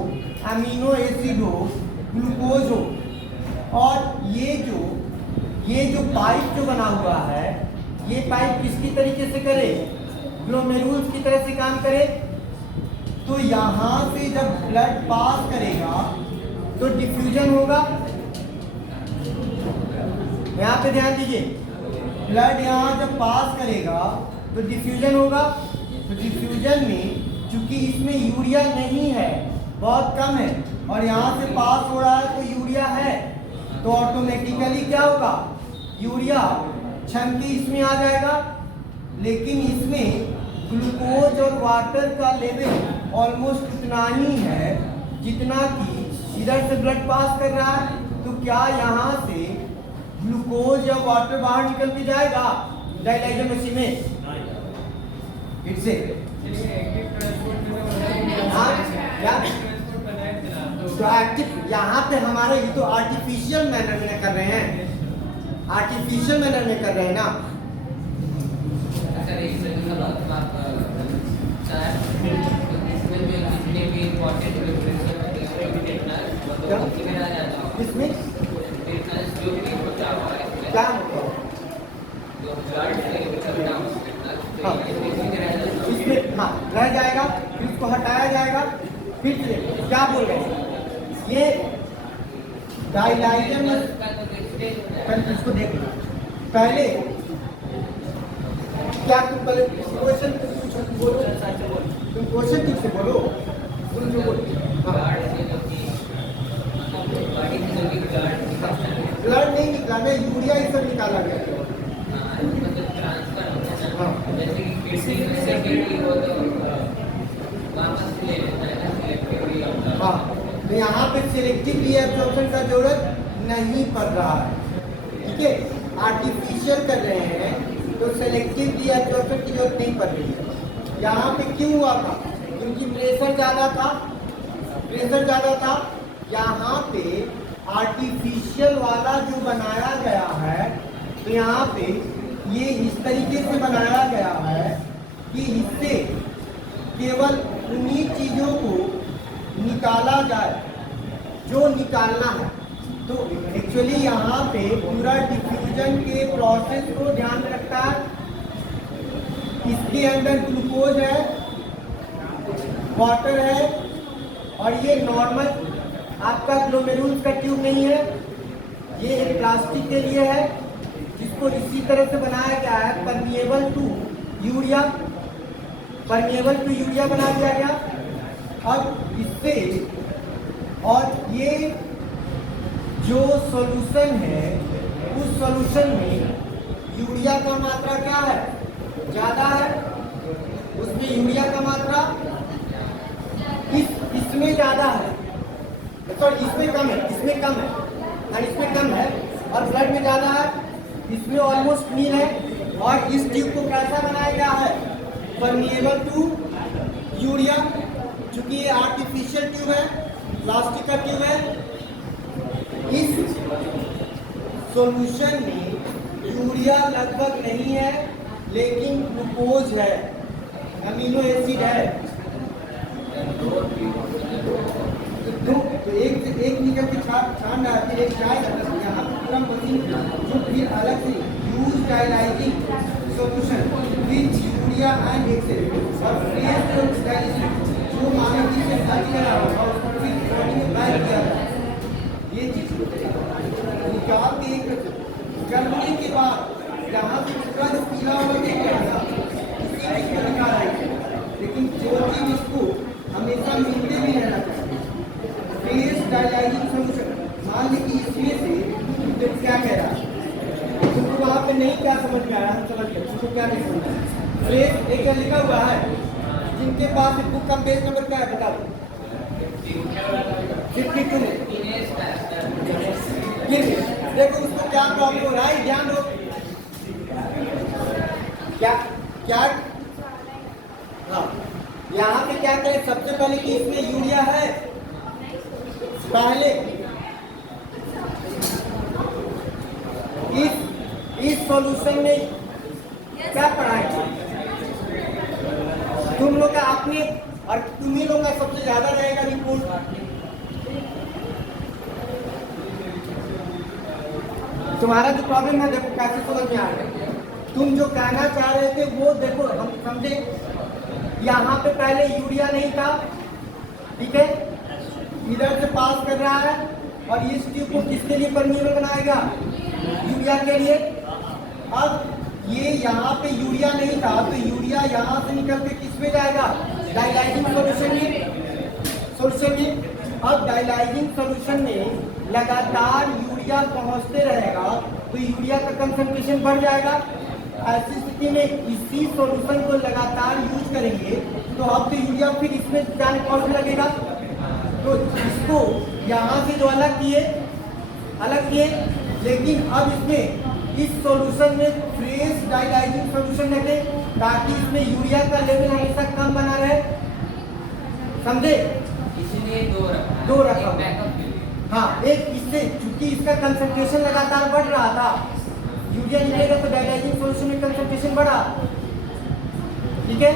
अमीनो एसिड हो, ग्लूकोज हो, और ये जो पाइप जो बना हुआ है, ये पाइप किसकी तरीके से करे, ग्लोमेरुल्स की तरह से काम करे। तो यहाँ से जब ब्लड पास करेगा तो डिफ्यूजन होगा। यहाँ पे ध्यान दीजिए, ब्लड यहाँ जब पास करेगा तो डिफ्यूजन होगा। तो डिफ्यूजन में चूंकि इसमें यूरिया नहीं है, बहुत कम है, और यहाँ से पास हो रहा है तो यूरिया है, तो ऑटोमेटिकली क्या होगा, यूरिया क्षण के इसमें आ जाएगा। लेकिन इसमें ग्लूकोज और वाटर का लेवल ऑलमोस्ट उतना ही है जितना कि इधर से ब्लड पास कर रहा है। तो क्या यहाँ से ग्लूकोज या वाटर बाहर निकल के जाएगा डायलाइजर मशीन में? फिर से तो एक्टिव यहाँ पे हमारा ये तो आर्टिफिशियल मैनर में कर रहे हैं, आर्टिफिशियल मैनर में कर रहे हैं ना। इसमें क्या इसमें हाँ रह जाएगा, फिर इसको हटाया जाएगा। फिर से क्या बोल रहे हैं, ये डायलाइजर में इसको देख लो पहले। क्या तुम पहले क्वेश्चन बोलो, तुम क्वेश्चन ठीक से बोलो, बोलो बोलो। ब्लड नहीं निकाला, यूरिया ये सब निकाला गया। हाँ, तो यहाँ पे सिलेक्टिव रीअब्जॉर्प्शन का जरूरत नहीं पड़ रहा है, ठीक है। आर्टिफिशियल कर रहे हैं तो सिलेक्टिव रीअब्जॉर्प्शन की जरूरत नहीं पड़ रही है। यहाँ पे क्यों हुआ था, क्योंकि प्रेशर ज़्यादा था, प्रेशर ज़्यादा था। यहाँ पे आर्टिफिशियल वाला जो बनाया गया है, तो यहाँ पे ये इस तरीके से बनाया गया है कि इससे केवल उन्हीं चीज़ों को निकाला जाए जो निकालना है। तो एक्चुअली यहाँ पे पूरा डिफ्यूजन के प्रोसेस को ध्यान में रखता है। इसके अंदर ग्लूकोज है, वाटर है, और ये नॉर्मल आपका ग्लोमेरुल्स का ट्यूब नहीं है, ये एक प्लास्टिक के लिए है जिसको इसी तरह से बनाया गया है, permeable to urea, permeable to urea बना दिया गया। अब इससे और ये जो सॉल्यूशन है, उस सॉल्यूशन में यूरिया का मात्रा क्या है, ज़्यादा है, उसमें यूरिया का मात्रा इसमें ज़्यादा है, सॉरी इसमें कम है, इसमें कम है और इसमें कम है, और ब्लड में ज़्यादा है, इसमें ऑलमोस्ट नील है। और इस ट्यूब को कैसा बनाया गया है, परमिएबल टू यूरिया, चूंकि ये आर्टिफिशियल ट्यूब है, प्लास्टिक का ट्यूब है। इस सॉल्यूशन में यूरिया लगभग नहीं है, लेकिन ग्लूकोज है, अमीनो एसिड है। तो एक लीटर की छान डालती है, एक चाय यहाँ पूरा मशीन जो फिर अलग से use dialysing solution which urea and excel और फ्रेश जो मानवी से हल करा होगा उसको फिर बॉडी में बैठ किया जाए। ये चीज निकाल के एक करने के बाद यहाँ से पूरा जो पीला हुआ देख रहा था इसी में निकाल आएगी। लेकिन जो चीज इसको हमेशा मिलते भी रहना चाहिए, फ्रेश डायलाइजिंग सॉल्यूशन। मान ली कि इसमें से तो क्या कह रहा है, तुमको वहाँ पे नहीं क्या समझ में आया, हम समझ गए तुमको क्या नहीं समझ आया। फ्रेश एक लिखा हुआ है, जिनके पास बुक का पेज नंबर क्या है बता दो, 52 में। देखो उसको क्या प्रॉब्लम हो रहा है, ध्यान दो। क्या क्या हाँ, यहाँ पे क्या करें, सबसे पहले कि इसमें यूरिया है, पहले इस सॉल्यूशन में क्या पढ़ाएंगे तुम लोग का, अपने और तुम ही लोग का सबसे ज्यादा रहेगा रिपोर्ट। तुम्हारा जो प्रॉब्लम है देखो कैसे समझ में आ रहा है। तुम जो कहना चाह रहे थे वो देखो हम समझे, यहाँ पे पहले यूरिया नहीं था, ठीक है, इधर से पास कर रहा है और इस ट्यूब को किसके लिए परमिएबल बनाएगा, यूरिया के लिए। अब ये यहाँ पे यूरिया नहीं था तो यूरिया यहाँ से निकल के किस में जाएगा, डाइलाइजिंग सॉल्यूशन में। अब डाइलाइजिंग सॉल्यूशन में लगातार यूरिया पहुँचते रहेगा तो यूरिया का कंसंट्रेशन बढ़ जाएगा। ऐसी स्थिति में इसी सॉल्यूशन को लगातार यूज करेंगे तो अब तो यूरिया फिर इसमें जाने पहुँचने लगेगा। तो इसको यहाँ से जो अलग किए, लेकिन अब इसमें इस सॉल्यूशन में फ्रेश डाइलाइजिंग सॉल्यूशन रखे ताकि इसमें यूरिया का लेवल हमेशा कम बना रहे, समझे। इसलिए दो रखा हाँ, एक इससे क्योंकि इसका कंसंट्रेशन लगातार बढ़ रहा था, यूरिया निकलेगा तो डाइलाइजिंग सॉल्यूशन में कंसंट्रेशन बढ़ा, ठीक है।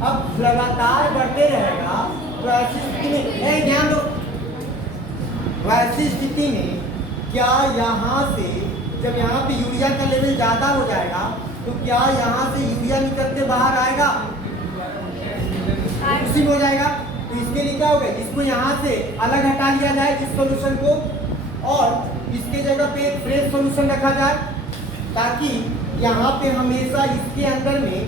अब लगातार बढ़ते रहेगा तो ऐसी स्थिति में ध्यान दो, वैसी स्थिति में क्या यहाँ से जब यहाँ पे यूरिया का लेवल ज़्यादा हो जाएगा तो क्या यहाँ से यूरिया निकल के बाहर आएगा, उसी में हो जाएगा। तो इसके लिए क्या होगा, इसको यहाँ से अलग हटा लिया जाए इस सॉल्यूशन को और इसके जगह पे एक फ्रेश सॉल्यूशन रखा जाए ताकि यहाँ पे हमेशा इसके अंदर में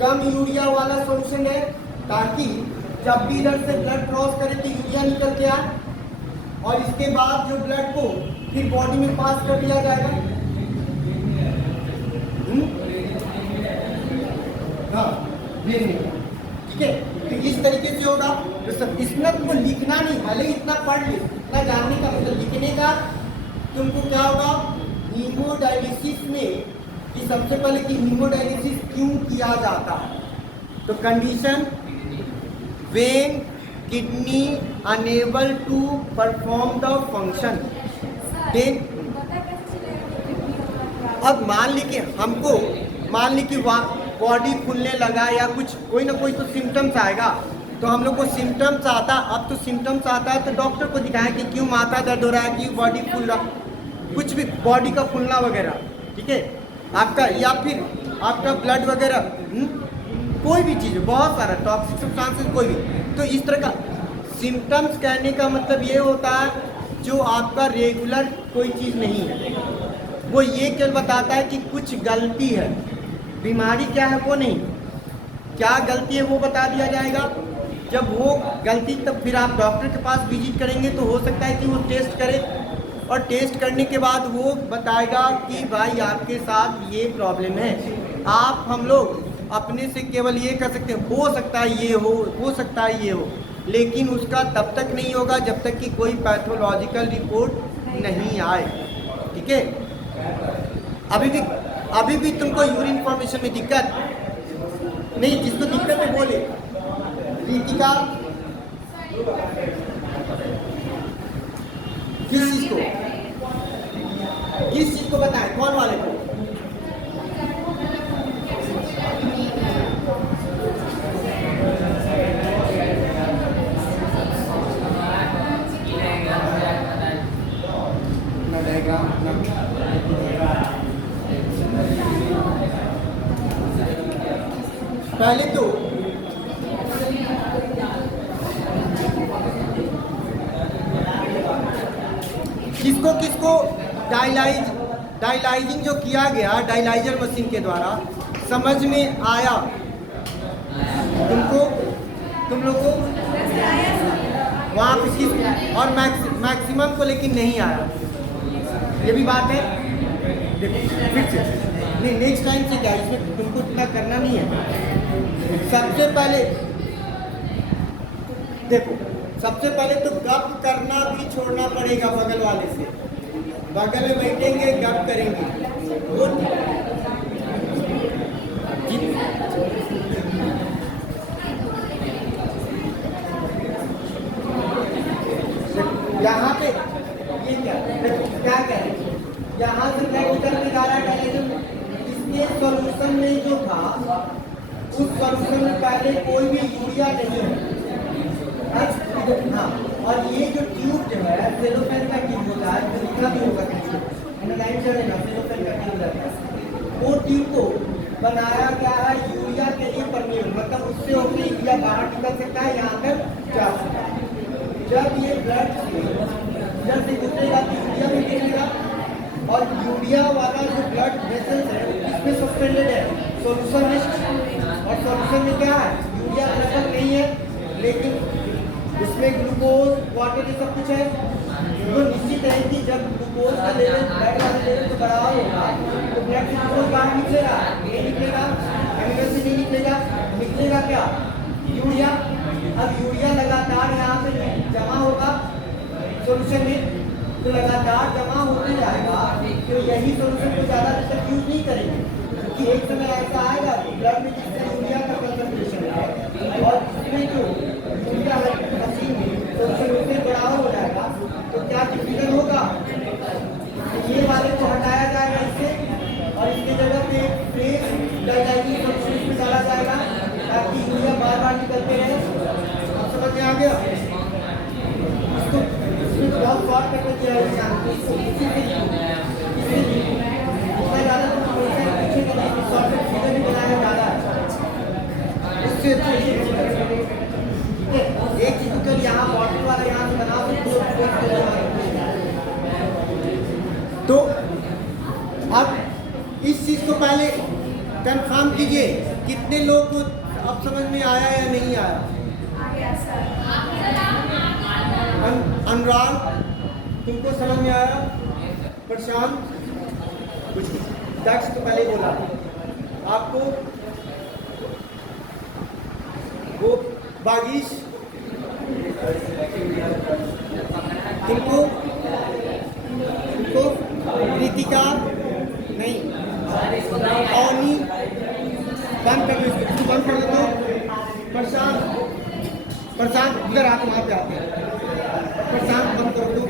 कम यूरिया वाला सॉल्यूशन है ताकि जब भी इधर से ब्लड क्रॉस करे तो यूरिया निकल के आए और इसके बाद जो ब्लड को फिर बॉडी में पास कर दिया जाएगा। हाँ, ठीक है। तो इस तरीके से होगा। तो सब इसमें तुमको लिखना नहीं, भले इतना पढ़ ले, इतना जानने का मतलब लिखने का तुमको क्या होगा, हीमोडायलिसिस में कि सबसे पहले कि हीमोडायलिसिस क्यों किया जाता है। तो condition when kidney unable to perform the function. Then अब मान ली कि बॉडी फूलने लगा या कुछ कोई ना कोई तो सिम्टम्स आएगा तो हम लोग को सिम्टम्स आता, अब तो सिम्टम्स आता है तो डॉक्टर को दिखाएं कि क्यों माथा दर्द हो रहा है, क्यों बॉडी फूल रहा, कुछ भी बॉडी का फूलना वगैरह, ठीक है आपका, या फिर आपका ब्लड वगैरह, कोई भी चीज़, बहुत सारा टॉक्सिक सब्सटेंसेस कोई भी। तो इस तरह का सिम्टम्स कहने का मतलब ये होता है जो आपका रेगुलर कोई चीज़ नहीं है, वो ये केवल बताता है कि कुछ गलती है, बीमारी क्या है वो नहीं, क्या गलती है वो बता दिया जाएगा। जब वो गलती तब फिर आप डॉक्टर के पास विजिट करेंगे तो हो सकता है कि वो टेस्ट करे और टेस्ट करने के बाद वो बताएगा कि भाई आपके साथ ये प्रॉब्लम है। हम लोग अपने से केवल ये कर सकते हैं, हो सकता है ये हो सकता है ये हो, लेकिन उसका तब तक नहीं होगा जब तक कि कोई पैथोलॉजिकल रिपोर्ट नहीं आए, ठीक है। अभी भी तुमको यूरिन फॉर्मेशन में दिक्कत नहीं, जिसको दिक्कत है बोले। रीतिका किस चीज को बताएं, कौन वाले को? पहले तो किसको डायलाइजिंग जो किया गया डायलाइजर मशीन के द्वारा समझ में आया तुम लोग को वहाँ पे किस और मैक्सिमम को लेकिन नहीं आया, ये भी बात है। देखो फिर से नहीं, नेक्स्ट टाइम से क्या इसमें तुमको इतना करना नहीं है। सबसे पहले देखो, सबसे पहले तो गप करना भी छोड़ना पड़ेगा। बगल वाले से बगल में बैठेंगे गप करेंगे, यहाँ पे ये क्या कह रहे हैं, यहाँ से ब्लड निकल के जा रहा है, इसके सॉल्यूशन में जो था उस सॉल्यूशन में पहले कोई भी यूरिया नहीं है। हाँ, और ये जो ट्यूब जो है सेलोफेन का ट्यूब होता है, जो लिखना भी होगा सेलोफेन का ट्यूब रहता है, वो ट्यूब को बनाया गया है यूरिया के लिए परमिएबल, मतलब उससे होकर यूरिया बाहर निकल सकता है, यहाँ तक क्या होगा? जब ये ब्लड इधर से गुजरेगा तो यूरिया में गिरेगा, और यूरिया वाला जो ब्लड वेसल्स है इसमें सस्पेंडेड है सॉल्यूशन में, और सॉल्यूशन में क्या है? यूरिया लगभग नहीं है, लेकिन उसमें ग्लूकोज वाटर ये सब कुछ है। तो निश्चित है कि जब ग्लूकोज का लेवल ब्लड का लेवल तो बराबर होगा तो ब्लड से ग्लूकोज बाहर निकलेगा, नहीं निकलेगा, अमीनो एसिड नहीं निकलेगा, निकलेगा क्या? यूरिया। अब यूरिया लगातार यहाँ पे जमा होगा सॉल्यूशन में, तो लगातार जमा होते जाएगा, तो यही सॉल्यूशन को ज़्यादा देर तक यूज नहीं करेंगे, क्योंकि एक समय ऐसा आएगा कि ब्लड में जितना यूरिया का कंसंट्रेशन है और इसमें जो यूरिया मशीन में सॉल्यूशन उससे बराबर हो जाएगा, तो क्या डिफिकल्ट होगा? ये वाले को हटाया जाएगा इससे, और इसके जगह पे फ्रेश डाइल्यूटेड सॉल्यूशन इसमें डाला जाएगा ताकि यूरिया बार बार निकलते रहे। आप समझ में आ गया? इसको इसमें तो बहुत शॉर्ट करके दिया है उतना ज़्यादा तो पीछे का शॉर्ट फिगर भी बनाया ज़्यादा है उससे एक चीज तो यहाँ बॉटल वाला यहाँ से बना तो अब इस चीज को पहले कंफर्म कीजिए कितने लोग को अब समझ में आया या नहीं आया? अनुराग तुमको समझ में आया? प्रशांत कुछ दक्ष तो पहले बोला आपको, वो बागीश तुमको प्रीतिका नहीं, अवनी बंद कर दो इसको, बंद कर दो। प्रशांत इधर आते वहाँ पे आते हैं, प्रशांत बंद कर दो।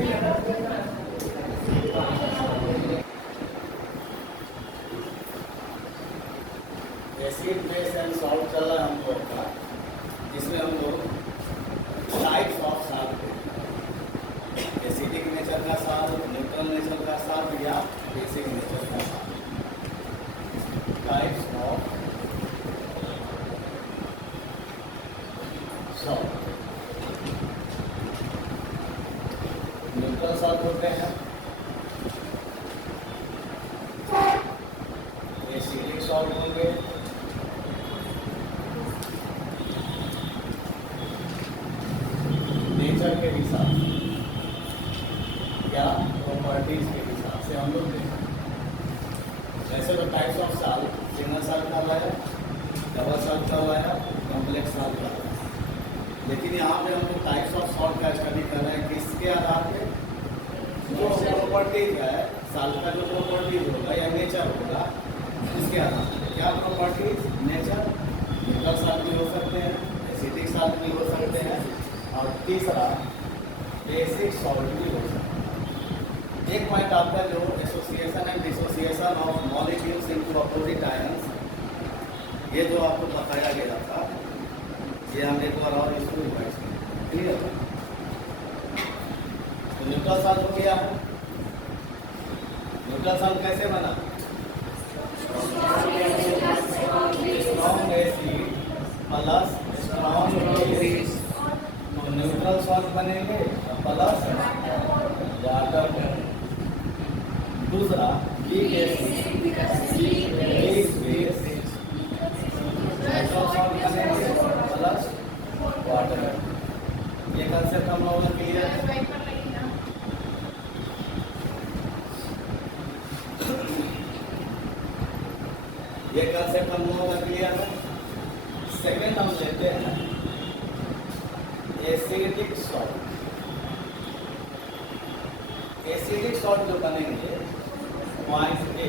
एसिड बेस एंड सॉल्ट चल रहा है हम लोग का, जिसमें हम लोग types of salt, acidic nature का सॉल्ट, न्यूट्रल नेचर का सॉल्ट या बेसिक नेचर का salt, types of salt. Neutral salt होते हैं, एसिडिक सॉल्ट होंगे, नेचर के हिसाब से या प्रॉपर्टीज के हिसाब से हम लोग देखें। वैसे तो types of salt single salt का है, डबल सॉल्ट का है, कॉम्प्लेक्स सॉल्ट का है, लेकिन यहाँ पे हम लोग टाइप्स ऑफ सॉल्ट का स्टडी कर रहे हैं किसके आधार पे? जो प्रॉपर्टीज है सॉल्ट का, जो प्रॉपर्टीज होगा या नेचर होगा उसके आधार पे। क्या प्रॉपर्टीज? नेचर, न्यूट्रल सॉल्ट भी हो सकते हैं, एसिडिक सॉल्ट भी हो सकते हैं, और तीसरा बेसिक सॉल्ट भी हो सकता है। एक पॉइंट आपका जो association and dissociation of molecules into opposite ions, ये जो आपको बताया गया था, ये हम एक बार और इसको रिवाइज करें, क्लियर? तो न्यूट्रल सॉल्ट हो गया। न्यूट्रल सॉल्ट कैसे बना? Strong acid plus strong base, तो न्यूट्रल सॉल्ट बनेंगे प्लस वाटर। दूसरा weak acid weak base, neutral salt बनेंगे प्लस वाटर। ये कंसेप्ट हम लोगों ने क्लियर है। ये कंसेप्ट हम लोगों का क्लियर है। सेकेंड हम लेते हैं एसिडिक सॉल्ट। एसिडिक सॉल्ट जो बनेंगे, पॉइंट ए,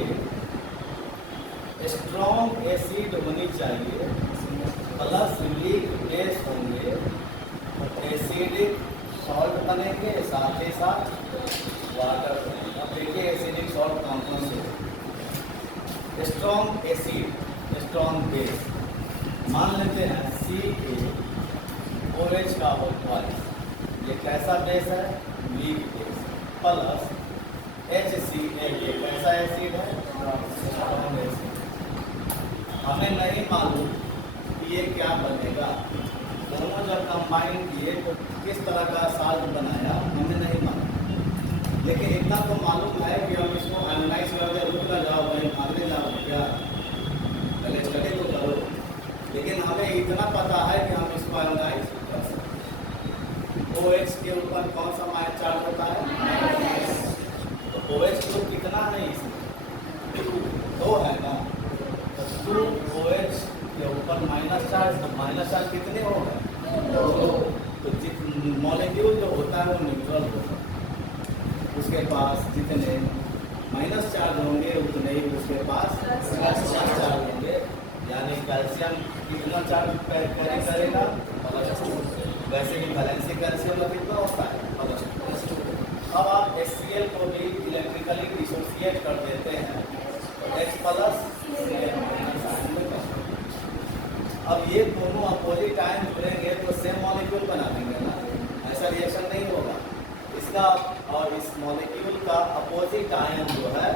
स्ट्रॉन्ग एसिड होनी चाहिए प्लस वीक बेस होंगे, एसिडिक सॉल्ट बनेंगे, साथ ही साथ वाटर बनेगा। अब देखिए एसिडिक सॉल्ट कौन कौन से, स्ट्रॉन्ग एसिड, स्ट्रॉन्ग बेस, मान लेते हैं CaOH का होता है, ये कैसा बेस है? वीक बेस, प्लस HCl, ये कैसा एसिड है? Strong acid. हमें नहीं मालूम कि ये क्या बनेगा, दोनों जब कंबाइन किए तो किस तरह का साल्ट बनाया हमें नहीं मालूम, लेकिन इतना तो मालूम है कि हम इसको एनालाइज कर दे, रुक ना जाओ भाई, भागने जाओ क्या, पहले स्टडी तो करो। लेकिन हमें इतना पता है कि हम इसको एनालाइज कर सकते। OH के ऊपर कौन सा माइनस चार्ज होता है? तो OH ग्रुप कितना है इसमें? 2 है ना, तो 2OH के ऊपर माइनस चार्ज, तो माइनस चार्ज कितने हो गए? तो मॉलिक्यूल जो होता है वो न्यूट्रल होता है, उसके पास जितने माइनस चार्ज होंगे उतने ही उसके पास प्लस चार्ज होंगे। यानी कैल्शियम कितना चार्ज कैरी करेगा? वैसे ही वैलेंसी कैल्शियम का कितना होता है? अब आप HCl को भी इलेक्ट्रिकली डिसोसिएट कर देते हैं तो H प्लस अब ये दोनों अपोजिट आयन जुड़ेंगे तो सेम मॉलिक्यूल बना देंगे ना, ऐसा रिएक्शन नहीं होगा। इसका और इस मॉलिक्यूल का अपोजिट आयन जो है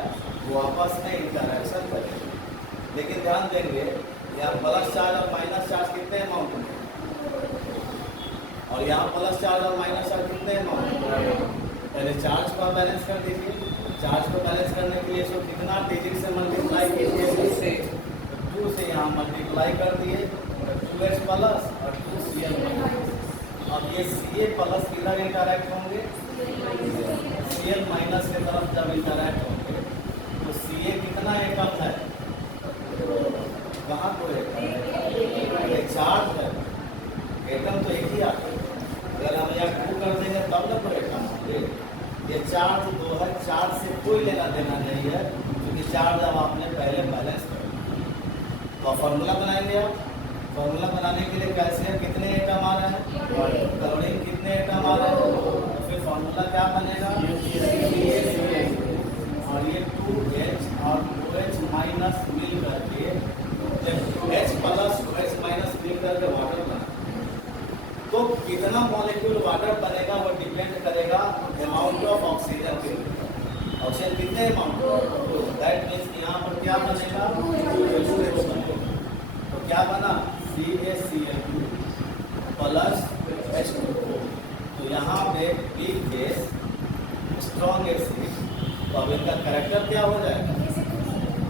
वो आपस में इंटरैक्शन करेंगे। लेकिन ध्यान देंगे यहाँ प्लस चार्ज और माइनस चार्ज कितने अमाउंट में, और यहाँ प्लस चार्ज और माइनस चार्ज कितने अमाउंट में। पहले चार्ज को बैलेंस कर दीजिए। चार्ज को बैलेंस करने के लिए इसको कितना डिजिट से मल्टीप्लाई कीजिए? 2 से यहाँ मल्टीप्लाई कर दिए, 2H प्लस और 2Cl माइनस। अब ये Ca प्लस किधर इंटरैक्ट होंगे? Cl माइनस के तरफ जब इंटरैक्ट होंगे तो Ca कितना एटम है? कहाँ को है? चार्ज है, एटम तो एक ही आता है। अगर हम यहाँ 2 कर देंगे तब ना कोई एटम होंगे। ये चार्ज 2 है, चार्ज से कोई लेना देना नहीं है क्योंकि चार्ज अब आपने पहले बैलेंस कर दिया। तो फॉर्मूला बनाएंगे आप। फॉर्मूला बनाने के लिए कैल्शियम कितने एटम आ रहे हैं, क्लोरीन कितने एटम आ रहे हैं, तो फिर फॉर्मूला क्या बनेगा? और ये 2H और 2H माइनस मिल करके H प्लस 2H माइनस मिल करके वाटर बना। तो कितना मॉलिक्यूल वाटर बनेगा वो डिपेंड करेगा अमाउंट ऑफ ऑक्सीजन के ऊपर। ऑक्सीजन कितने अमाउंट, तो दैट मीन्स यहाँ पर क्या बनेगा? तो क्या बना? CaCl2 plus H2O। तो यहाँ पे वीक बेस स्ट्रॉन्ग एसिड, तो अब इनका कैरेक्टर क्या हो जाएगा?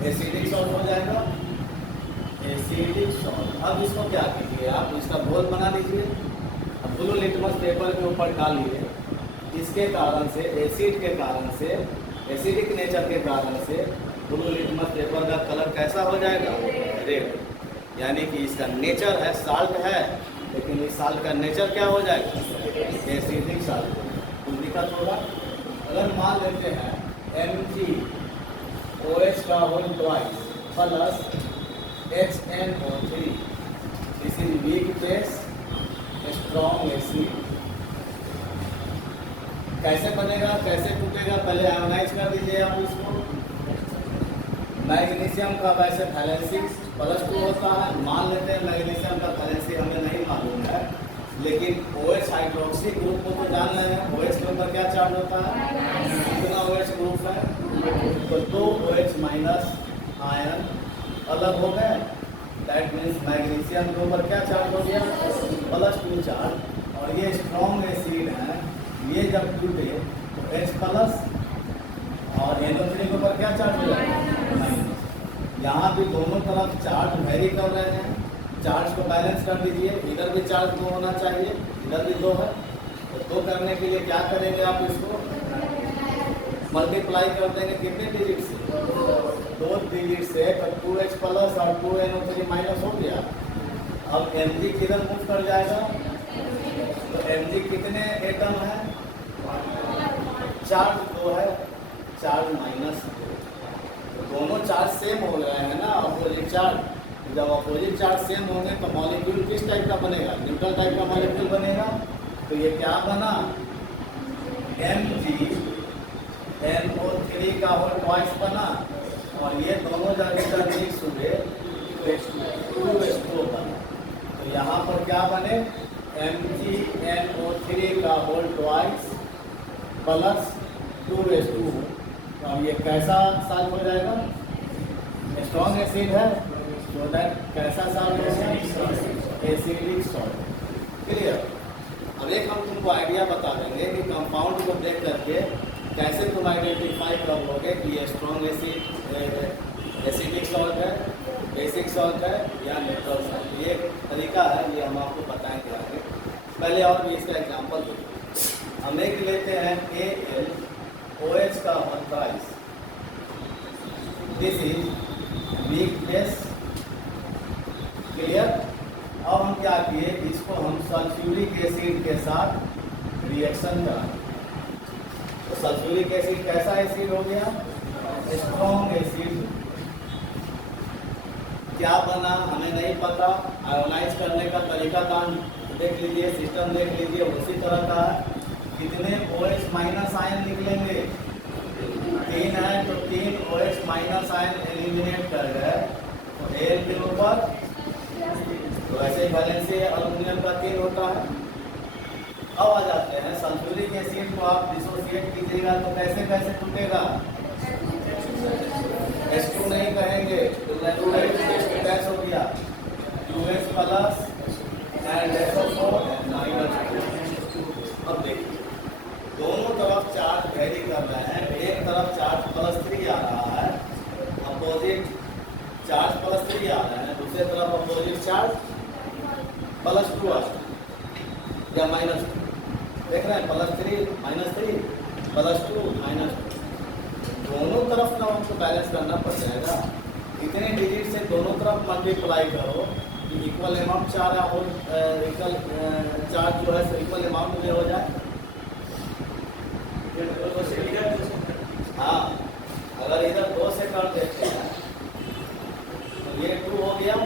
एसिडिक सॉल्ट हो जाएगा, एसिडिक सॉल्ट। अब इसको क्या कीजिए आप, इसका घोल बना लीजिए, ब्लू लिटमस पेपर के ऊपर डालिए। इसके कारण से, एसिड के कारण से, एसिडिक नेचर के कारण से ब्लू लिटमस पेपर का कलर कैसा हो जाएगा? रेड। यानी कि इसका नेचर है साल्ट है, लेकिन इस साल्ट का नेचर क्या हो जाएगा? Acidic salt. तो दिक्कत होगा। अगर मान लेते हैं MgOH का whole twice plus HNO3, this is weak base strong acid. कैसे बनेगा, कैसे टूटेगा? पहले एनालाइज कर दीजिए आप इसको। मैग्नीशियम का वैसे वैलेंसी +2 होता है, मान लेते हैं मैग्नीशियम का वैलेंसी हमें नहीं मालूम है, लेकिन OH हाइड्रोक्सी ग्रुप को तो जान रहे हैं। OH के ऊपर क्या चार्ज होता है? कितना OH ग्रुप है? तो 2 OH माइनस आयन अलग हो गए। दैट मीन्स मैग्नीशियम के ऊपर क्या चार्ज हो गया? +2 चार्ज। और ये स्ट्रॉन्ग एसिड है, ये जब टूटे तो H प्लस और NO3 के ऊपर क्या चार्ज हो जाएगा? यहाँ भी दोनों तरफ चार्ज वेरी कर रहे हैं। चार्ज को बैलेंस कर दीजिए। इधर भी चार्ज 2 होना चाहिए, इधर भी 2 है। तो 2 करने के लिए क्या करेंगे आप? इसको मल्टीप्लाई कर देंगे कितने डिजिट से? 2 डिजिट से। तो 2H प्लस और 2NO3 माइनस हो गया। अब Mg किधर मूव कर जाएगा? तो Mg कितने एटम है? चार्ज 2 है, चार्ज -2। तो दोनों चार्ज सेम हो रहे हैं ना, अपोजिट चार्ज। जब अपोजिट चार्ज सेम होंगे तो मॉलिक्यूल किस टाइप का बनेगा? न्यूट्रल टाइप का मॉलिक्यूल बनेगा। तो ये क्या बना? MgNO3 का होल ट्वाइस बना, और ये दोनों जब इधर मिक्स हुए तो 2H2O बना। तो यहाँ पर क्या बने? MgNO3 का होल ट्वाइस प्लस 2H2O। तो अब ये कैसा साल्ट हो जाएगा? स्ट्रॉन्ग एसिड है, तो दैट कैसा साल्ट होगा? Acidic salt. क्लियर। अब एक हम तुमको आइडिया बता देंगे कि कंपाउंड को देख करके कैसे तुम आइडेंटिफाई कर लोगे कि ये स्ट्रॉन्ग एसिडिक सॉल्ट है, बेसिक सॉल्ट है या न्यूट्रल सॉल्ट। ये एक तरीका है, ये हम आपको बताएंगे आगे। पहले और भी इसका एग्जाम्पल देखिए। हम एक लेते हैं AlOH का 1 price. This is weak base. Clear. अब हम क्या किए, इसको हम सल्फ्यूरिक एसिड के साथ रिएक्शन कराएं। तो सल्फ्यूरिक एसिड कैसा एसिड हो गया? Strong acid. क्या बना हमें नहीं पता। आयोनाइज करने का तरीका देख लीजिए, सिस्टम देख लीजिए, उसी तरह का है। कितने OH माइनस आयन निकलेंगे? 3 है, तो 3 OH माइनस आयन एलिमिनेट कर गए, तो Al के ऊपर तो ऐसे ही वैलेंसी एल्युमिनियम का 3 होता है। अब आ जाते हैं सल्फ्यूरिक एसिड को आप डिसोसिएट कीजिएगा तो कैसे कैसे टूटेगा? H2 नहीं कहेंगे तो अटैच हो गया 2H plus and SO4 minus. अब देखिए दोनों तरफ चार्ज वेरी कर रहे हैं। एक तरफ चार्ज +3 आ रहा है, अपोजिट चार्ज +3 आ रहा है, दूसरे तरफ अपोजिट चार्ज +2 आ रहा है या -2। देख रहे हैं +3 -3 +2 -2। दोनों तरफ का हमको बैलेंस करना पड़ जाएगा। इतने डिजिट से दोनों तरफ मल्टीप्लाई करो कि इक्वल अमाउंट चार्ज जो है इक्वल अमाउंट में हो जाए। हाँ, अगर इधर 2 से कर देते हैं तो ये 2 हो गया,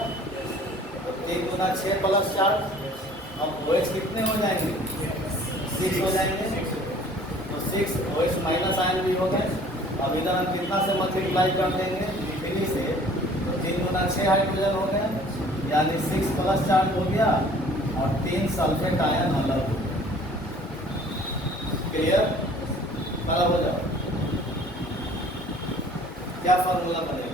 तो 3 गुना 6 प्लस 4। अब OH कितने हो जाएंगे? 6 हो जाएंगे, तो 6 OH माइनस आयन भी हो गए। अब इधर हम कितना से मल्टीप्लाई कर देंगे? इन्फिनी से, तो 3 गुना 6 हाइड्रोजन हो गए, यानी 6 प्लस 4 हो गया और 3 सल्फेट आयन अलग हो गए। क्लियर? खड़ा हो जाओ। क्या फॉर्मूला बनेगा?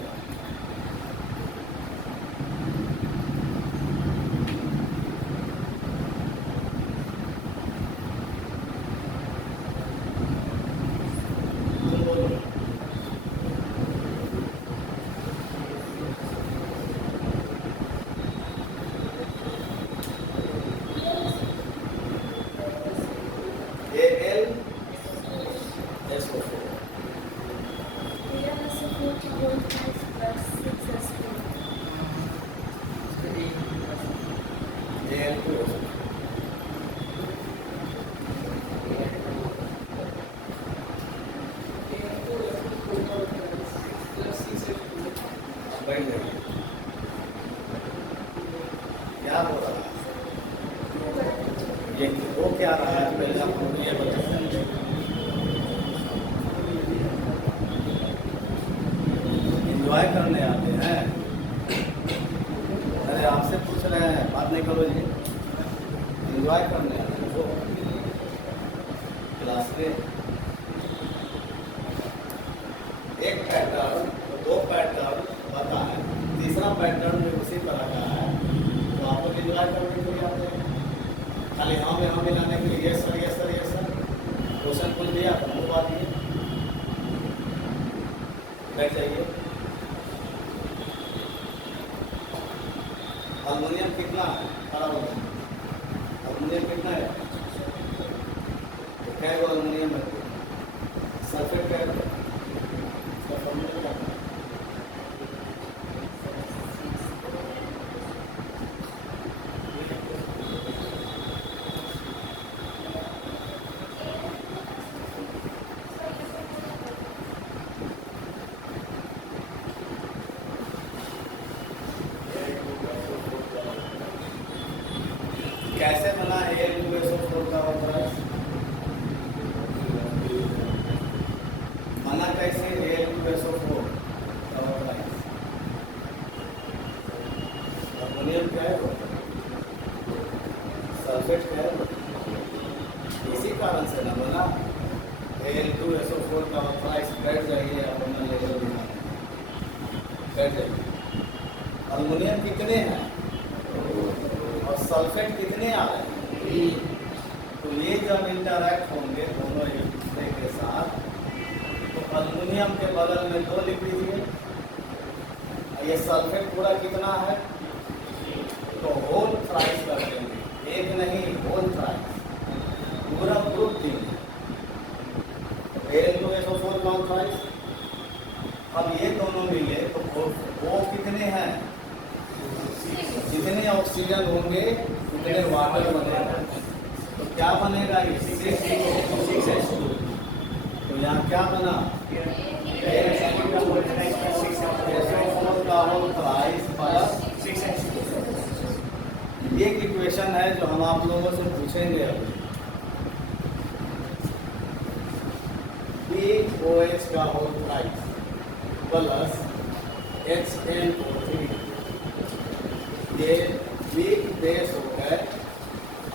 क्या हो रहा है? ये वो क्या रहा है? पहले आप ये बताइए। एंजॉय करने आते हैं। अरे आपसे पूछ रहे हैं, बात नहीं करो जी। एंजॉय करने आते हैं वो क्लास में। एक पैटर्न, 2 पैटर्न बता है, तीसरा पैटर्न भी उसी तरह का है, तो आपको एंजॉय करने के लिए आते हैं। खाली हाँ में हाँ मिलाने के लिए yes sir yes sir yes sir question खुल दिया, वो बात नहीं। बैठ जाइए। हारमोनियम कितना है? खड़ा हो जाए। हारमोनियम कितना है? तो क्या वो हारमोनियम है? सल्फेट क्या है? इसका फॉर्मूला क्या है? कैसे बना Al2SO4 का ऑर्डर? बना कैसे Al2SO4 का ऑर्डर? हार्मोनियम क्या है? सल्फेट क्या है? इसी कारण से ना बना Al2SO4 का ऑर्डर। बैठ जाइए, अपना लेवल दिखाना। बैठ जाइए। हार्मोनियम कितने हैं और सल्फेट कितने आ रहे हैं? तो ये जब इंटरैक्ट होंगे दोनों एक दूसरे के साथ, तो अल्युमिनियम के बगल में 2 लिख दीजिए। ये सल्फेट पूरा कितना है, तो होल थ्राइस कर देंगे, एक नहीं होल थ्राइस, पूरा ग्रुप देंगे। Al2SO4 long thrice. अब ये दोनों मिले तो वो कितने हैं, जितने ऑक्सीजन होंगे उतने वाटर बनेगा। तो क्या बनेगा, ये 6H2। तो यहाँ क्या बना, SO4 का होल थ्राइस प्लस 6H2। ये इक्वेशन है जो हम आप लोगों से पूछेंगे अभी। BOH का होल थ्राइस प्लस HNO3, ये वीक बेस हो गए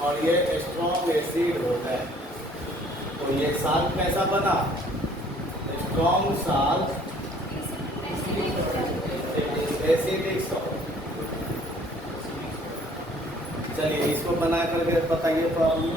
और ये स्ट्रॉन्ग एसिड हो गए। तो ये साल्ट कैसा बना, स्ट्रॉन्ग साल्ट एसिडिक सॉल्ट। चलिए इसको बना करके बताइए प्रॉब्लम।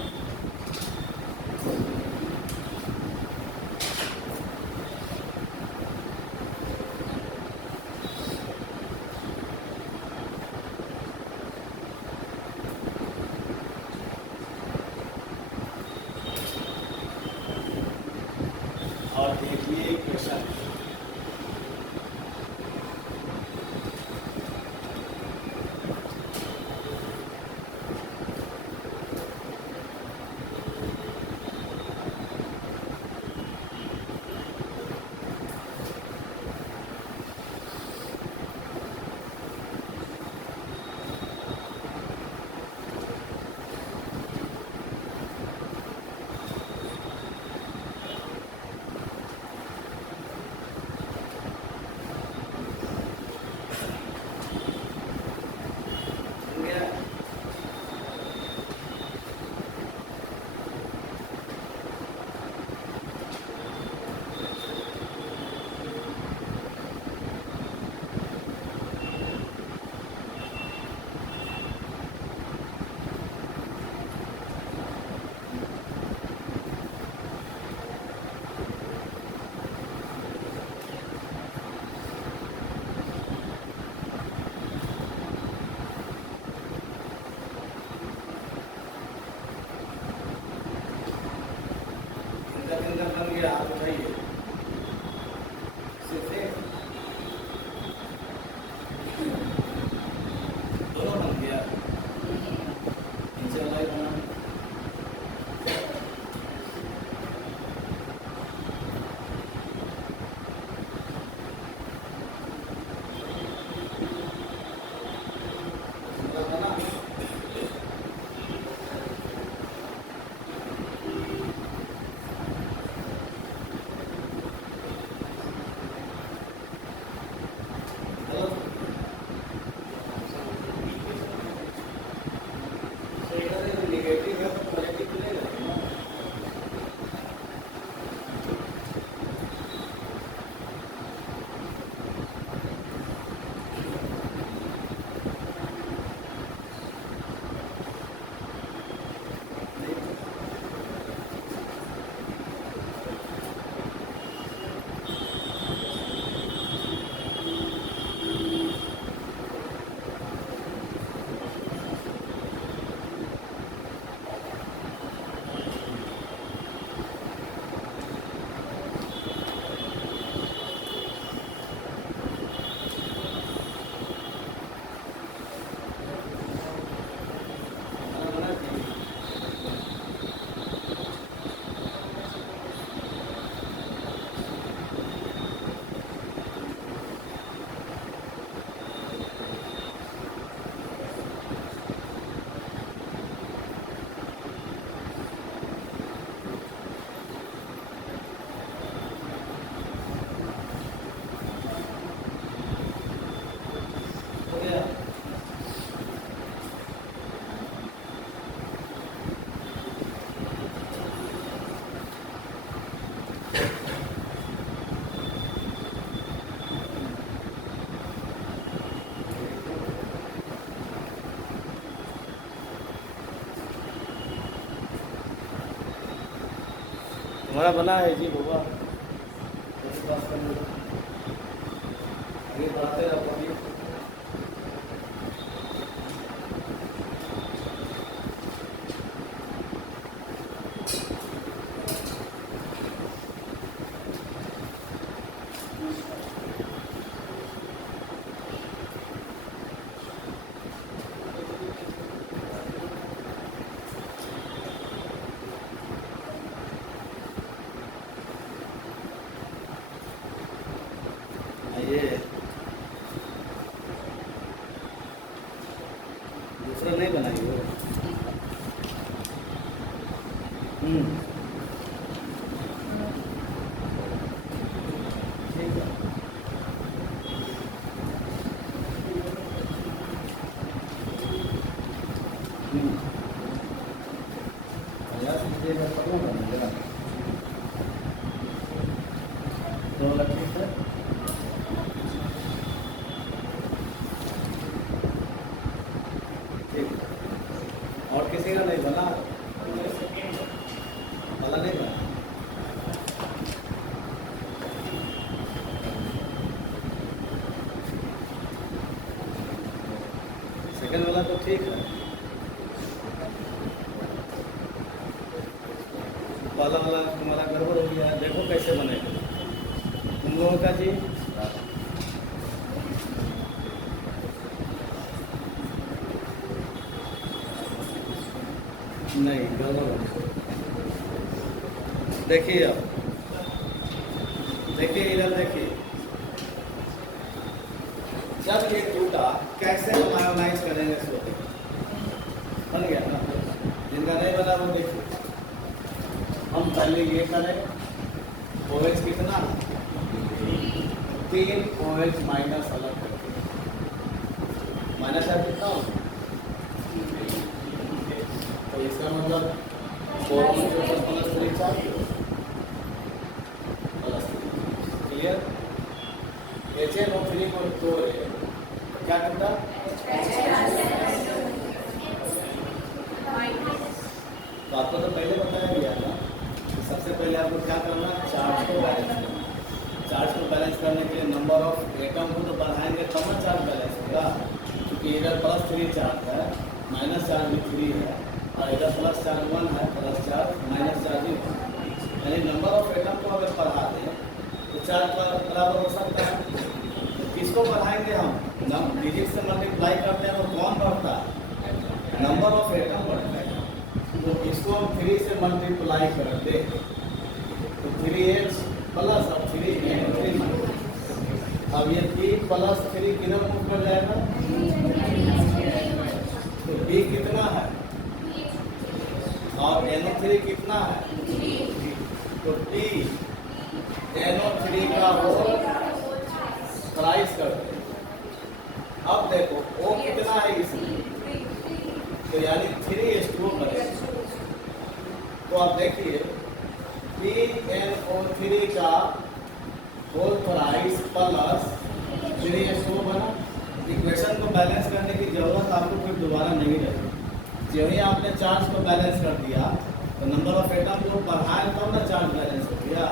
और देखिए क्वेश्चन, हमारा बना है जी बाबा, ऐसी बात कर लो, आगे बढ़ते रहो कभी। ये दूसरा नहीं बनाई हो। ठीक है। प्रयास कीजिएगा तब ना बनेगा। दो लड़की से ठीक। और किसी का नहीं बना, वाला नहीं बना। सेकंड वाला तो ठीक है, पहला वाला तुम्हारा गड़बड़ हो गया है। देखो कैसे बनेगा तुम लोगों का जी। नहीं गड़बड़ हो गया। देखिए अब देखिए इधर देखिए, जब ये टूटा कैसे हम आयोनाइज करेंगे इसको, बन गया ना। जिनका नहीं बना वो देखिए। हम पहले ये करें, OH कितना 3 OH माइनस अलग करके, माइनस है कितना हो, तो इसका मतलब 4 प्लस 3 चाहिए, प्लस क्लियर। HNO3 को तोड़े क्या टूटा, तो आपको तो पहले बताया गया था। सबसे पहले आपको क्या करना, चार्ज को बैलेंस करना। चार्ज को बैलेंस करने के लिए नंबर ऑफ एटम को तो बढ़ाएंगे तब ना चार्ज बैलेंस होगा, क्योंकि इधर +3 चार्ज है, माइनस चार्ज भी 3 है, और इधर प्लस चार्ज 1 है, प्लस चार्ज माइनस चार्ज भी 1। यानी नंबर ऑफ एटम को अगर बढ़ा दें तो चार्ज बराबर हो सकता है। तो किसको बढ़ाएंगे हम, डिजिट से मल्टीप्लाई करते हैं तो कौन बढ़ता है, नंबर ऑफ एटम बढ़ता है। तो इसको हम 3 से मल्टीप्लाई करते तो 3H प्लस अब 3N3। अब ये 3 प्लस 3 किधर मूव कर जाएगा, तो B कितना है और NO3 कितना है, तो T NO3 का होल प्राइस करते। अब देखो O कितना है इसमें, तो यानी 3:2 करेंगे। तो आप देखिए PNO3 का होल प्राइस प्लस 3:2 बना। इक्वेशन को बैलेंस करने की जरूरत आपको फिर दोबारा नहीं रहेगी। जब ही आपने चार्ज को बैलेंस कर दिया तो नंबर ऑफ एटम को बढ़ाए तब ना चार्ज बैलेंस हो गया।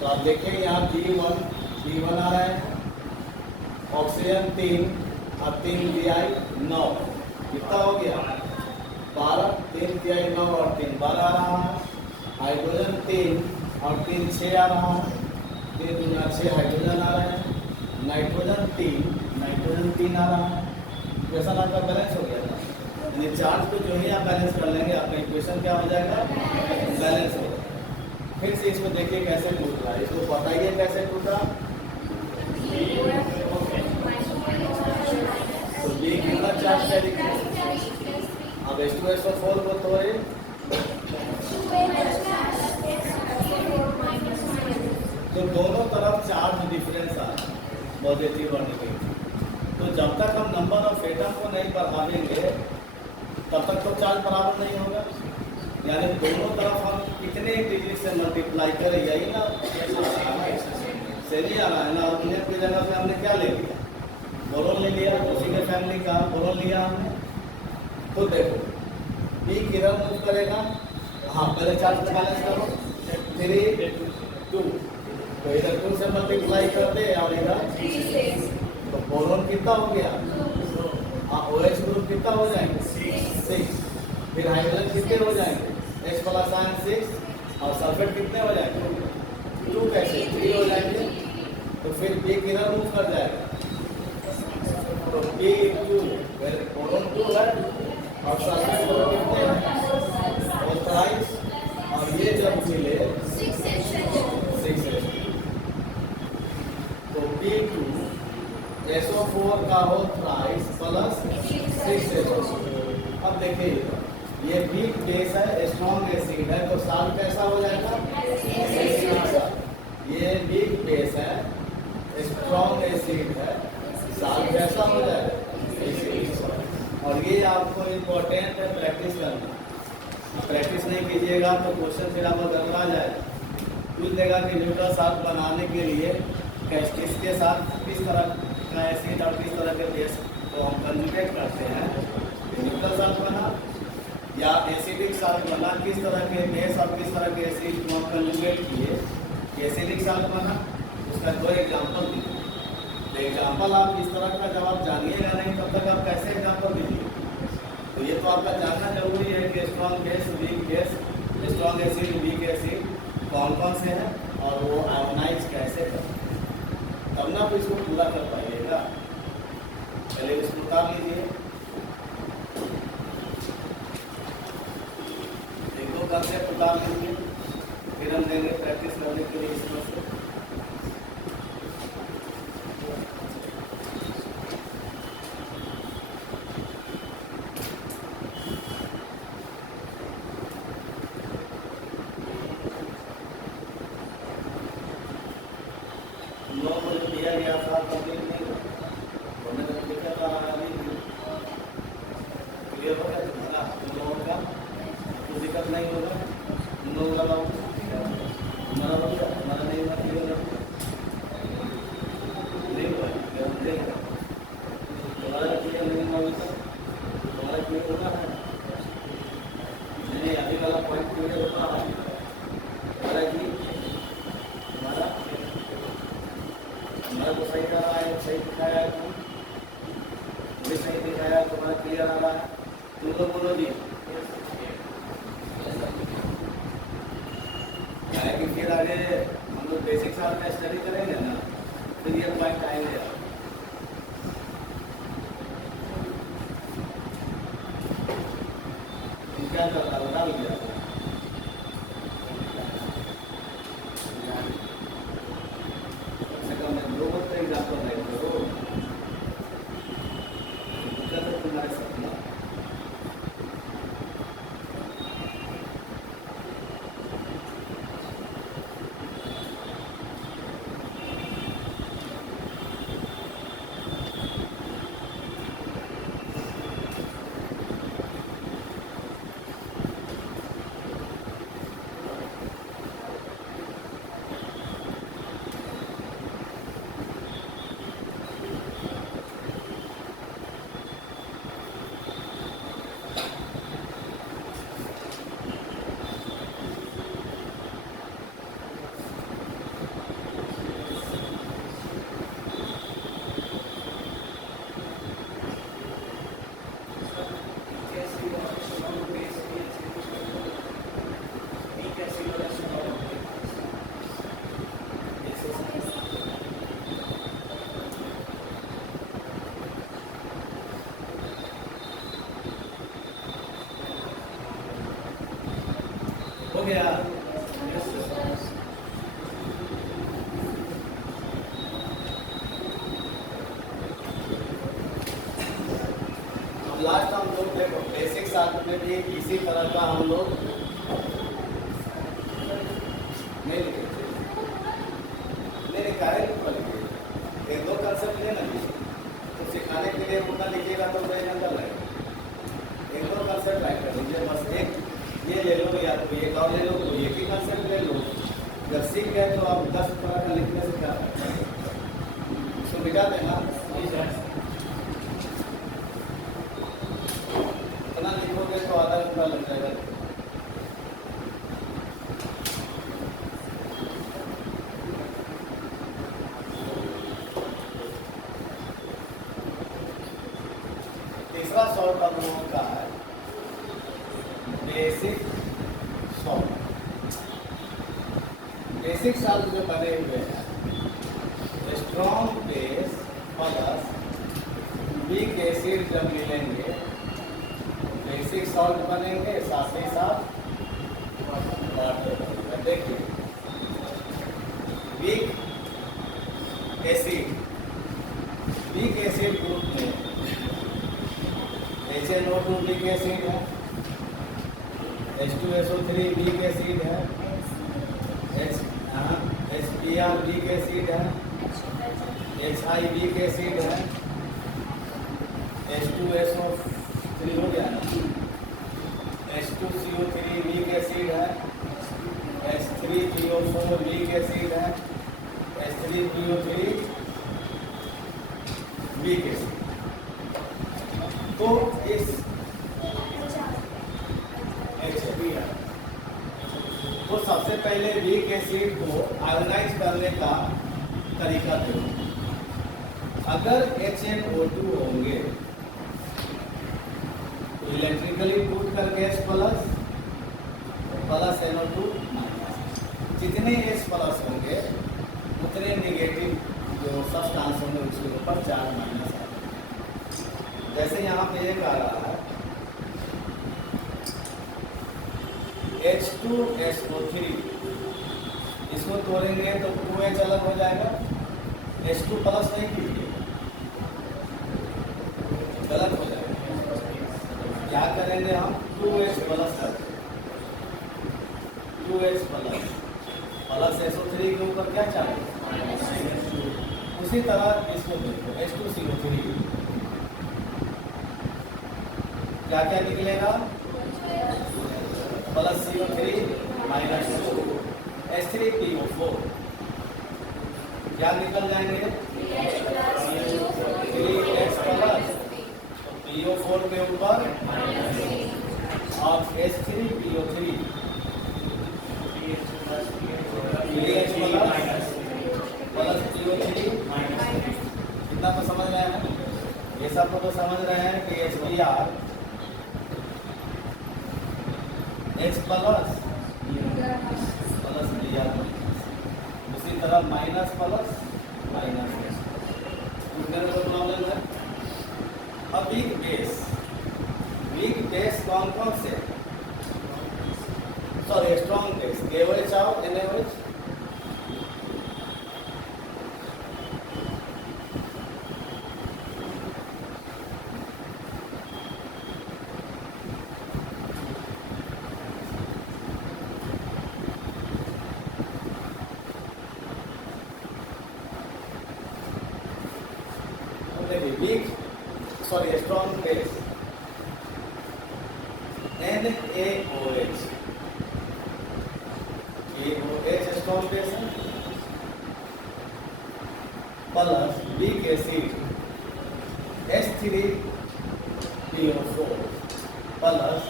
तो आप देखिए यहाँ B1 आ रहा है, ऑक्सीजन 3 और 3 Bi 9, कितना हो गया 12, 3 Bi 9 और 3 12 आ रहा है। हाइड्रोजन 3 और 3 6 आ रहा है, 3 दूना 6 हाइड्रोजन आ रहे हैं। नाइट्रोजन 3 आ रहा है। इक्वेशन आपका बैलेंस हो गया था। यानी चार्ज को जो ही आप बैलेंस कर लेंगे आपका इक्वेशन क्या हो जाएगा, बैलेंस हो जाएगा। फिर से इसको देखिए कैसे टूट रहा है, इसको बताइए कैसे टूटा। तो ये कितना चार्ज है देखिए। अब H2SO4 को तोड़े तो दोनों तरफ चार्ज डिफरेंस आ रहा है, पॉजिटिव और नेगेटिव। तो जब तक हम नंबर ऑफ एटम को नहीं बढ़ाएंगे तब तक तो चार्ज बराबर नहीं होगा। यानी दोनों तरफ हम कितने डिग्री से मल्टीप्लाई करें, यही ना सही आ रहा है ना। ऑर्गेनिक की जगह पे हमने क्या ले लिया, बोरोन ले लिया, उसी के फैमिली का बोरोन लिया हमने। तो देखो B किधर मूव करेगा, हाँ पहले चार्ज को बैलेंस करो, 3 2, तो इधर 2 से मल्टीप्लाई कर दे और इधर तो बोरोन कितना हो गया? हाँ, OH ग्रुप कितना हो जाएंगे? 6। फिर हाइड्रोजन कितने हो जाएंगे? H प्लस आयन 6 और सल्फेट कितने हो जाएंगे? 2 कैसे 3 हो जाएंगे। तो फिर B किधर मूव कर जाएगा? तो B2 बोरोन 2 है और सल्फेट ग्रुप कितने हैं? 23 और ये जब मिले 6H2 तो B2 SO4 का हो थ्राइस प्लस 6H2। अब देखिए ये वीक बेस है, स्ट्रॉन्ग एसिड है, तो साल्ट कैसा हो जाएगा? Acid salt. ये वीक बेस है, स्ट्रॉन्ग एसिड है, साल्ट कैसा हो जाएगा? Acid salt. और ये आपको इम्पोर्टेंट है, प्रैक्टिस करना। प्रैक्टिस नहीं कीजिएगा तो क्वेश्चन फिर आपको गड़बड़ा जाएगा। पूछ देगा कि न्यूट्रल साल्ट बनाने के लिए किसके साथ किस तरह का एसिड और किस तरह के बेस को हम कंजुगेट करते हैं। न्यूट्रल साल्ट बना या एसिडिक साल्ट बना, किस तरह के बेस और किस तरह के एसिड को हम कंजुगेट किए। एसिडिक साल्ट बना, उसका 2 एग्जाम्पल दीजिए। तो एग्जाम्पल आप इस तरह का जब आप जानिएगा नहीं तब तक आप कैसे एग्जाम्पल दीजिए। तो ये तो आपका जानना जरूरी है कि strong base, week base, strong acid, weak acid कौन कौन से हैं और वो आयोनाइज कैसे करें, तब ना तो इसको पूरा कर पाइएगा। पहले इसको उतार लीजिए, 1-2 कंसेप्ट उतार लीजिए, फिर हम देंगे प्रैक्टिस करने के लिए इसमें से। फिर आगे हम लोग बेसिक साल में स्टडी करेंगे ना, फिर ये पॉइंट आएंगे। क्या कर रहा बता दीजिए। कम से कम 2 तो एग्जाम्पल नहीं करो, तुम्हारे सपना। हो गया। अब लास्ट हम लोग देखो बेसिक साथ में भी इसी तरह का हम लोग नहीं कार्य लिखिए, 1-2 कंसेप्ट लेना तो सिखाने के लिए उतना लिखिएगा तो वही नंबर लगेगा। 1-2 कंसेप्ट राइट कर लीजिए, बस एक ये ले लो या तो एक और ले लो, तो एक ही कंसेप्ट ले लो। जब सीख गए तो आप 10 तरह का लिखने से क्या उसको मिटा देना। इतना लिखोगे तो आधा घंटा लग जाएगा। तीसरा सॉल्ट हम लोगों का है बेसिक सॉल्ट। बेसिक सॉल्ट जो बने हुए हैं strong base plus weak acid जब मिलेंगे बेसिक सॉल्ट बनेंगे, साथ ही साथ वाटर बनेगा। देखिए वीक एसिड ग्रुप में HNO2 वीक एसिड है, H2SO3 वीक एसिड है, HBr वीक एसिड है, HI वीक एसिड है, H2SO3 हो गया ना, H2CO3 वीक एसिड है, H3PO4 वीक एसिड है, H3PO3 वीक एसिड। तो इस HBr तो सबसे पहले वीक एसिड को आयोनाइज करने का तरीका देखो। अगर HNO2 होंगे तो इलेक्ट्रिकली टूट करके H प्लस NO2 माइनस, जितने H प्लस होंगे उतने नेगेटिव जो सब्सटेंस होंगे उसके ऊपर चार्ज माइनस आएगा। जैसे यहाँ पे एक आ रहा है H2SO3, इसको तोड़ेंगे तो 2H अलग हो जाएगा, H2 प्लस नहीं कीजिए, गलत हो जाएगा। क्या करेंगे हम 2H प्लस करते, 2H प्लस SO3 के ऊपर क्या चाहिए, उसी तरह इसको देखो H2CO3 क्या क्या निकलेगा, प्लस CO3 माइनस H3PO4 क्या निकल जाएंगे 3H प्लस PO4 के ऊपर और H3PO3 प्लस PO3 कितना तो समझ रहे हैं, ये सब तो समझ रहे हैं कि HBr H प्लस Br, उसी तरह माइनस प्लस माइनस प्रॉब्लम है। अब वीक बेस कौन कौन से, सॉरी स्ट्रॉन्ग बेस KOH और NaOH। Strong base NaOH, strong base है, plus weak acid H3PO4 plus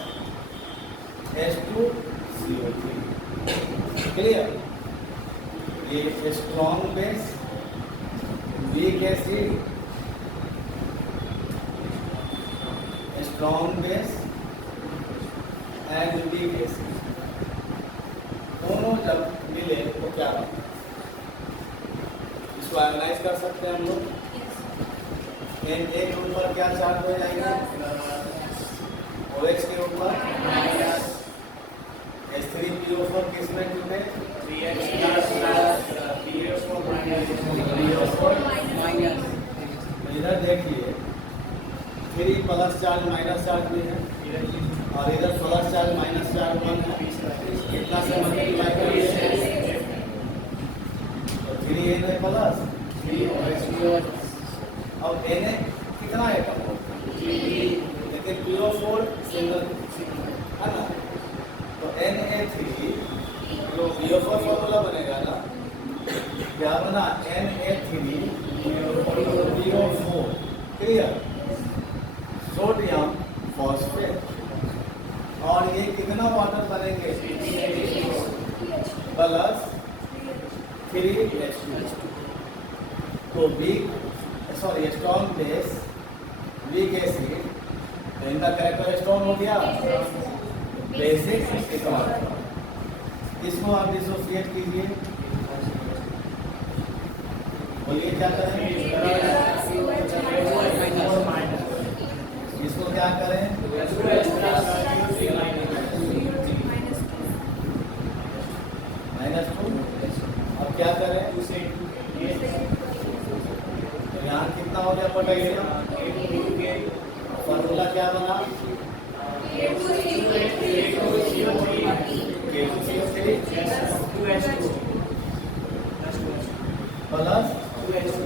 H2CO3। Clear, ये strong base weak acid strong base and weak acid दोनों जब मिले तो क्या होगा, इसको एनालाइज कर सकते हैं हम लोग। Na के ऊपर क्या चार्ज हो जाएगा, OH के ऊपर H3PO4 किस में टूटे, इधर देखिए 3 प्लस चार्ज माइनस चार्ज भी है और इधर प्लस चार्ज माइनस चार्ज 1 है, कितना से मल्टीप्लाई करिए तो 3Na प्लस 3OH और Na कितना है कम होगा, लेकिन PO4 सिंगल है ना, तो Na3 जो PO4 फॉर्मूला बनेगा ना, क्या बना Na3PO4। क्लियर, सोडियम फॉस्फेट, और ये कितना वाटर बनेंगे प्लस 3H2। तो weak strong base weak acid तो इनका कैरेक्टर स्ट्रॉन्ग हो गया, बेसिक इकोनॉमिक। इसको आप डिसोसिएट कीजिए, बोलिए क्या करें, इसको क्या करें, -2। अब क्या करें, तो यहाँ कितना हो गया पोटेशियम, फॉर्मूला क्या बना, K2CO3 प्लस 2H2।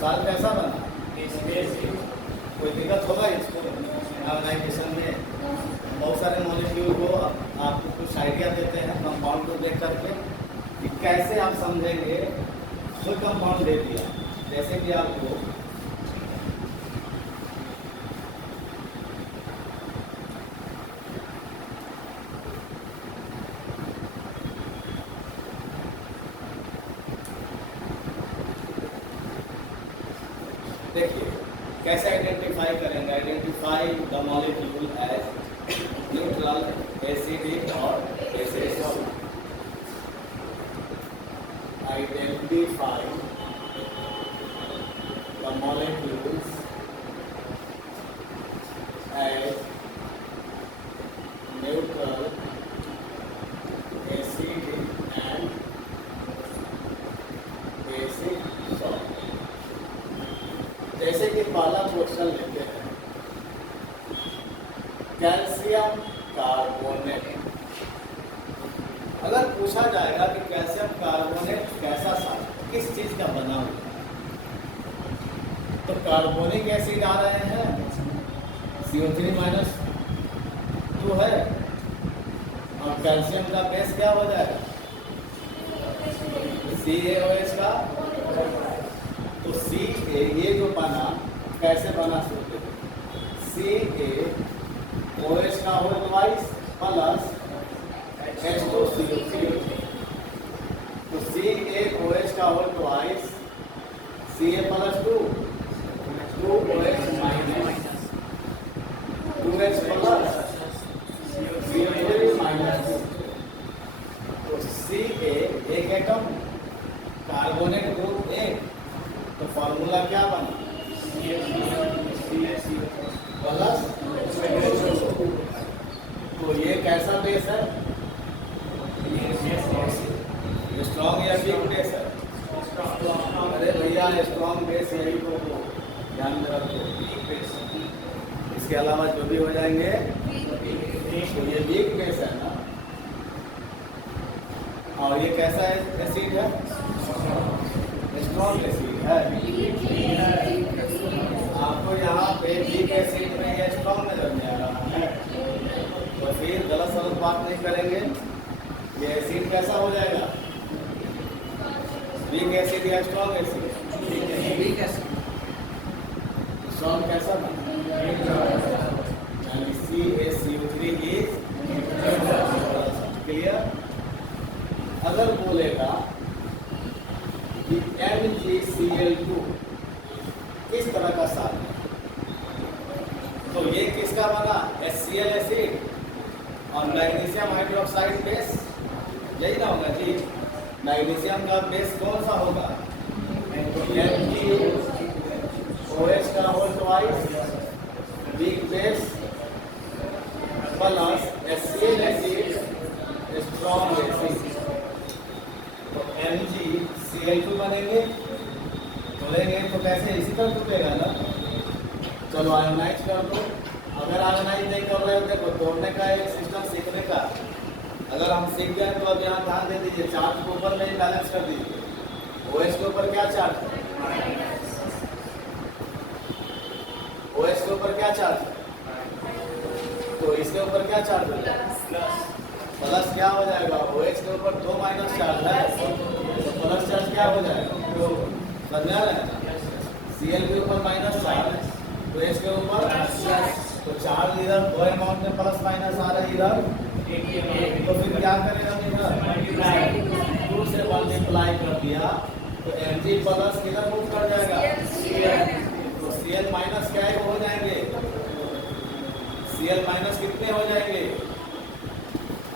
साल कैसा बना, कोई दिक्कत होगा इसको ऑर्गेनाइजेशन में? बहुत सारे मॉलिक्यूल को आपको कुछ आइडिया देते हैं कंपाउंड को देख करके कि कैसे आप समझेंगे। कोई कंपाउंड दे दिया, जैसे कि आपको देखिए कैसे आइडेंटिफाई करेंगे, identify the molecule as neutral, acidic और basic. Identify the molecules as neutral, acidic and basic salt. जैसे कि पहला क्वेश्चन लेते हैं, कैल्शियम कार्बोनेट। अगर पूछा जाएगा कि कैल्शियम कार्बोनेट कैसा साल्ट, किस चीज का बना हुआ है, तो कार्बोनिक एसिड आ रहे हैं, CO3-2 है, और कैल्शियम का बेस क्या हो जाएगा, CaOH का। तो Ca ये जो बना कैसे बना सकते हैं, CaOH का होल ट्वाइस प्लस H2CO3। तो CaOH का whole twice Ca plus 2OH minus 2H plus CO3 minus 2। तो Ca एक एटम, कार्बोनेट ग्रुप एक, तो फॉर्मूला क्या बना, प्लस। तो ये कैसा बेस है, स्ट्रॉन्ग या वीक बेस है? अरे भैया स्ट्रॉन्ग बेस यही को ध्यान में रखो, वीक बेस। इसके अलावा जो भी हो जाएंगे तो ये वीक बेस है ना। और ये कैसा एसिड है, स्ट्रॉन्ग एसिड है। आपको यहाँ पे वीक एसिड में ये स्ट्रॉन्ग नजर में आ रहा है, तो फिर गलत सलत बात नहीं करेंगे। ये एसिड कैसा हो जाएगा, वीक एसिड या स्ट्रॉन्ग एसिड? स्ट्रॉन्ग कैसा बना, CaCO3 इज क्लियर। अगर बोलेगा कि MgCl2 किस तरह का साल्ट है, तो ये किसका बना, HCl एसिड और मैग्नीशियम हाइड्रोक्साइड बेस, यही ना होगा जी। मैग्नीशियम का बेस कौन सा होगा, MgOH का whole twice weak base plus HCl acid strong acid. तो MgCl2 बनेंगे, तोड़ेंगे तो कैसे, इसी तरह टूटेगा ना। चलो आयोनाइज कर दो। अगर आयोनाइज नहीं कर रहे हो, देखो तोड़ने का एक सिस्टम सीखने का, अगर हम सीख गए तो अब यहाँ ध्यान दे दीजिए, चार्ज को ऊपर में बैलेंस कर दीजिए। OH के ऊपर क्या चार्ज है, OH के ऊपर क्या चार्ज है, तो इसके ऊपर क्या चार्ज है, प्लस क्या हो जाएगा, OH के ऊपर 2 माइनस चार्ज है, तो प्लस चार्ज क्या हो जाएगा, समझा रहे हैं। Cl के ऊपर माइनस चार्ज, तो H के ऊपर, तो चार्ज इधर 2 अमाउंट में प्लस माइनस आ रहा है इधर, तो फिर क्या करेगा, इधर 2 से मल्टीप्लाई कर दिया, तो Mg प्लस किधर मूव कर जाएगा, तो Cl Cl माइनस क्या है हो जाएंगे, Cl माइनस कितने हो जाएंगे,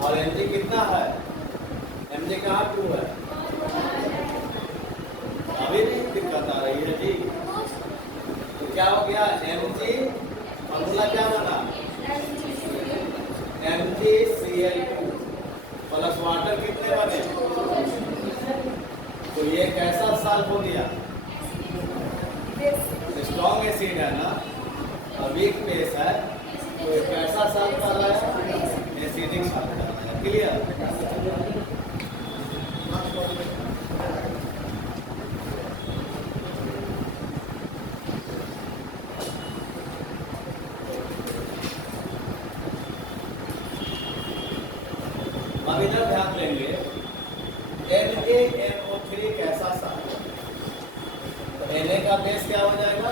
और Mg कितना है, Mg कहाँ 2 है, अभी भी दिक्कत आ रही है जी। तो क्या हो गया, Mg फॉर्मूला क्या बना, MgCl2 प्लस वाटर कितने बने, तो ये कैसा सॉल्व हो गया, स्ट्रॉन्ग एसिड है ना, वीक बेस है, तो ये कैसा सॉल्व कर रहा है, एसिडिक सॉल्व कर रहा है। क्लियर, अब इधर ध्यान देंगे, NaNO3 कैसा सॉल्व, तो Na का बेस क्या हो जाएगा,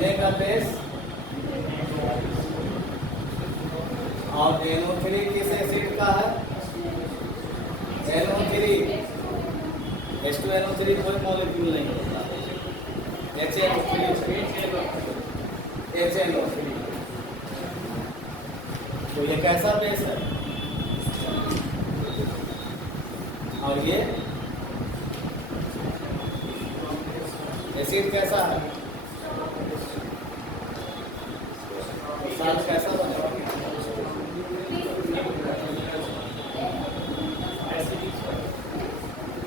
Na का बेस और NO3 किस एसिड का है, NO3, H2NO3 कोई मॉलिक्यूल नहीं होता, HNO3, तो ये कैसा बेस है, और ये एसिड कैसा है, सॉल्व कैसा बनेगा,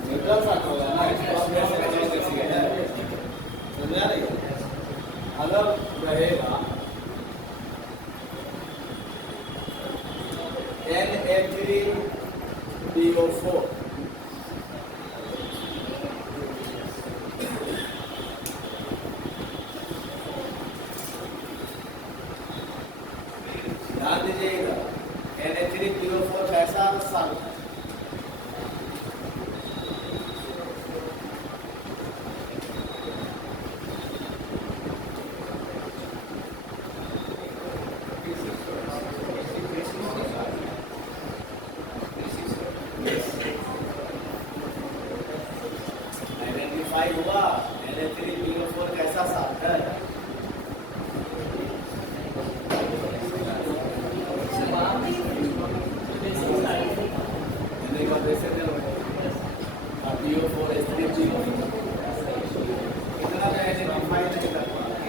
न्यूट्रल सॉल्व होगा ना, समझ आ रही है। अगर रहेगा Na3PO4, ध्यान दीजिएगा, Na3PO4 कैसा सॉल्व है, आइडेंटिफाई हुआ, Na3PO4 कैसा सॉल्व है, PO4 H3PO, इतना मैं आइडेंटिफाई नहीं कर पा रहा।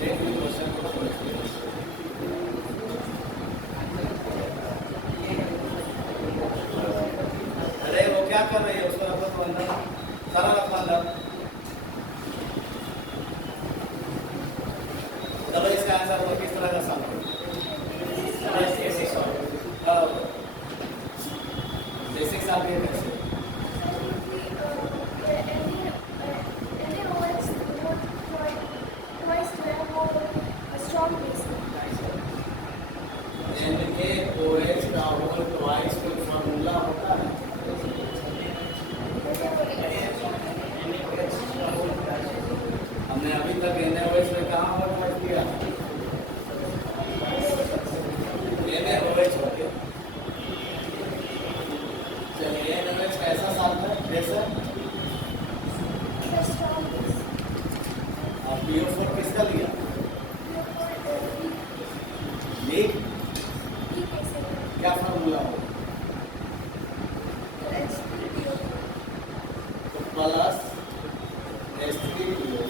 देखिए क्वेश्चन को समझिए, अरे वो क्या कर रही है, उसको रखो तो अंदर, सारा रखो अंदर, चलो इसका आंसर वो किस तरह का सॉल्व, बेसिक सॉल्व ये कैसे, NaOH का होल ट्वाइस कोई फार्मूला होता है, हमने अभी तक NaOH में कहाँ होल ट्वाइस किया, NaOH हो गया। चलिए NaOH कैसा सॉल्व है, जैसे और PO4 किसका लिया, लीक, क्या फार्मूला हो, तो प्लस H3PO4,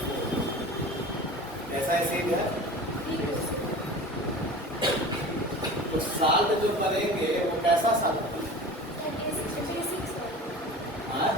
कैसा एसिड है, तो साल्ट जो करेंगे वो कैसा साल्ट है,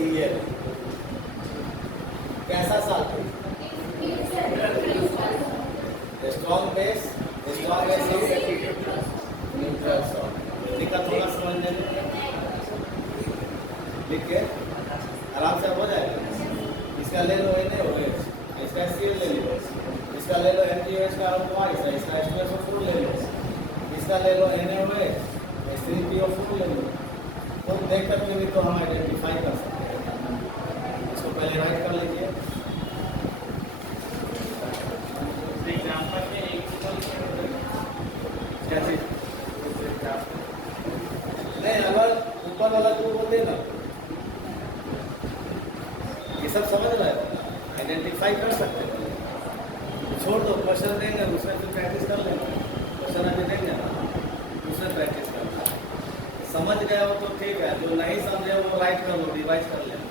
HCl कैसा sulphate? Strong base is neutral salt. लिखा थोड़ा समझने में, लिख के आराम से हो जाएगा। इसका ले लो NaOH, इसका HCl ले लो, इसका ले लो MgOH का twice, इसका H2SO4 ले लो, इसका ले लो NaOH, H3PO4 ले लो। तो देख करके भी तो हम आइडेंटिफाई कर सकते हैं। इसको पहले राइट कर लीजिए। एग्जाम्पल में एक क्या चीज? नहीं, अगर ऊपर वाला जो बोलते ना, ये सब समझ रहे हो, आइडेंटिफाई कर सकते हो। छोड़ दो, क्वेश्चन देंगे उसमें तो प्रैक्टिस कर लेंगे। क्वेश्चन अभी देंगे ना, उसमें प्रैक्टिस करना। समझ गए हो तो ठीक है, जो नहीं समझे वो राइट कर लो, रिवाइज कर लेना।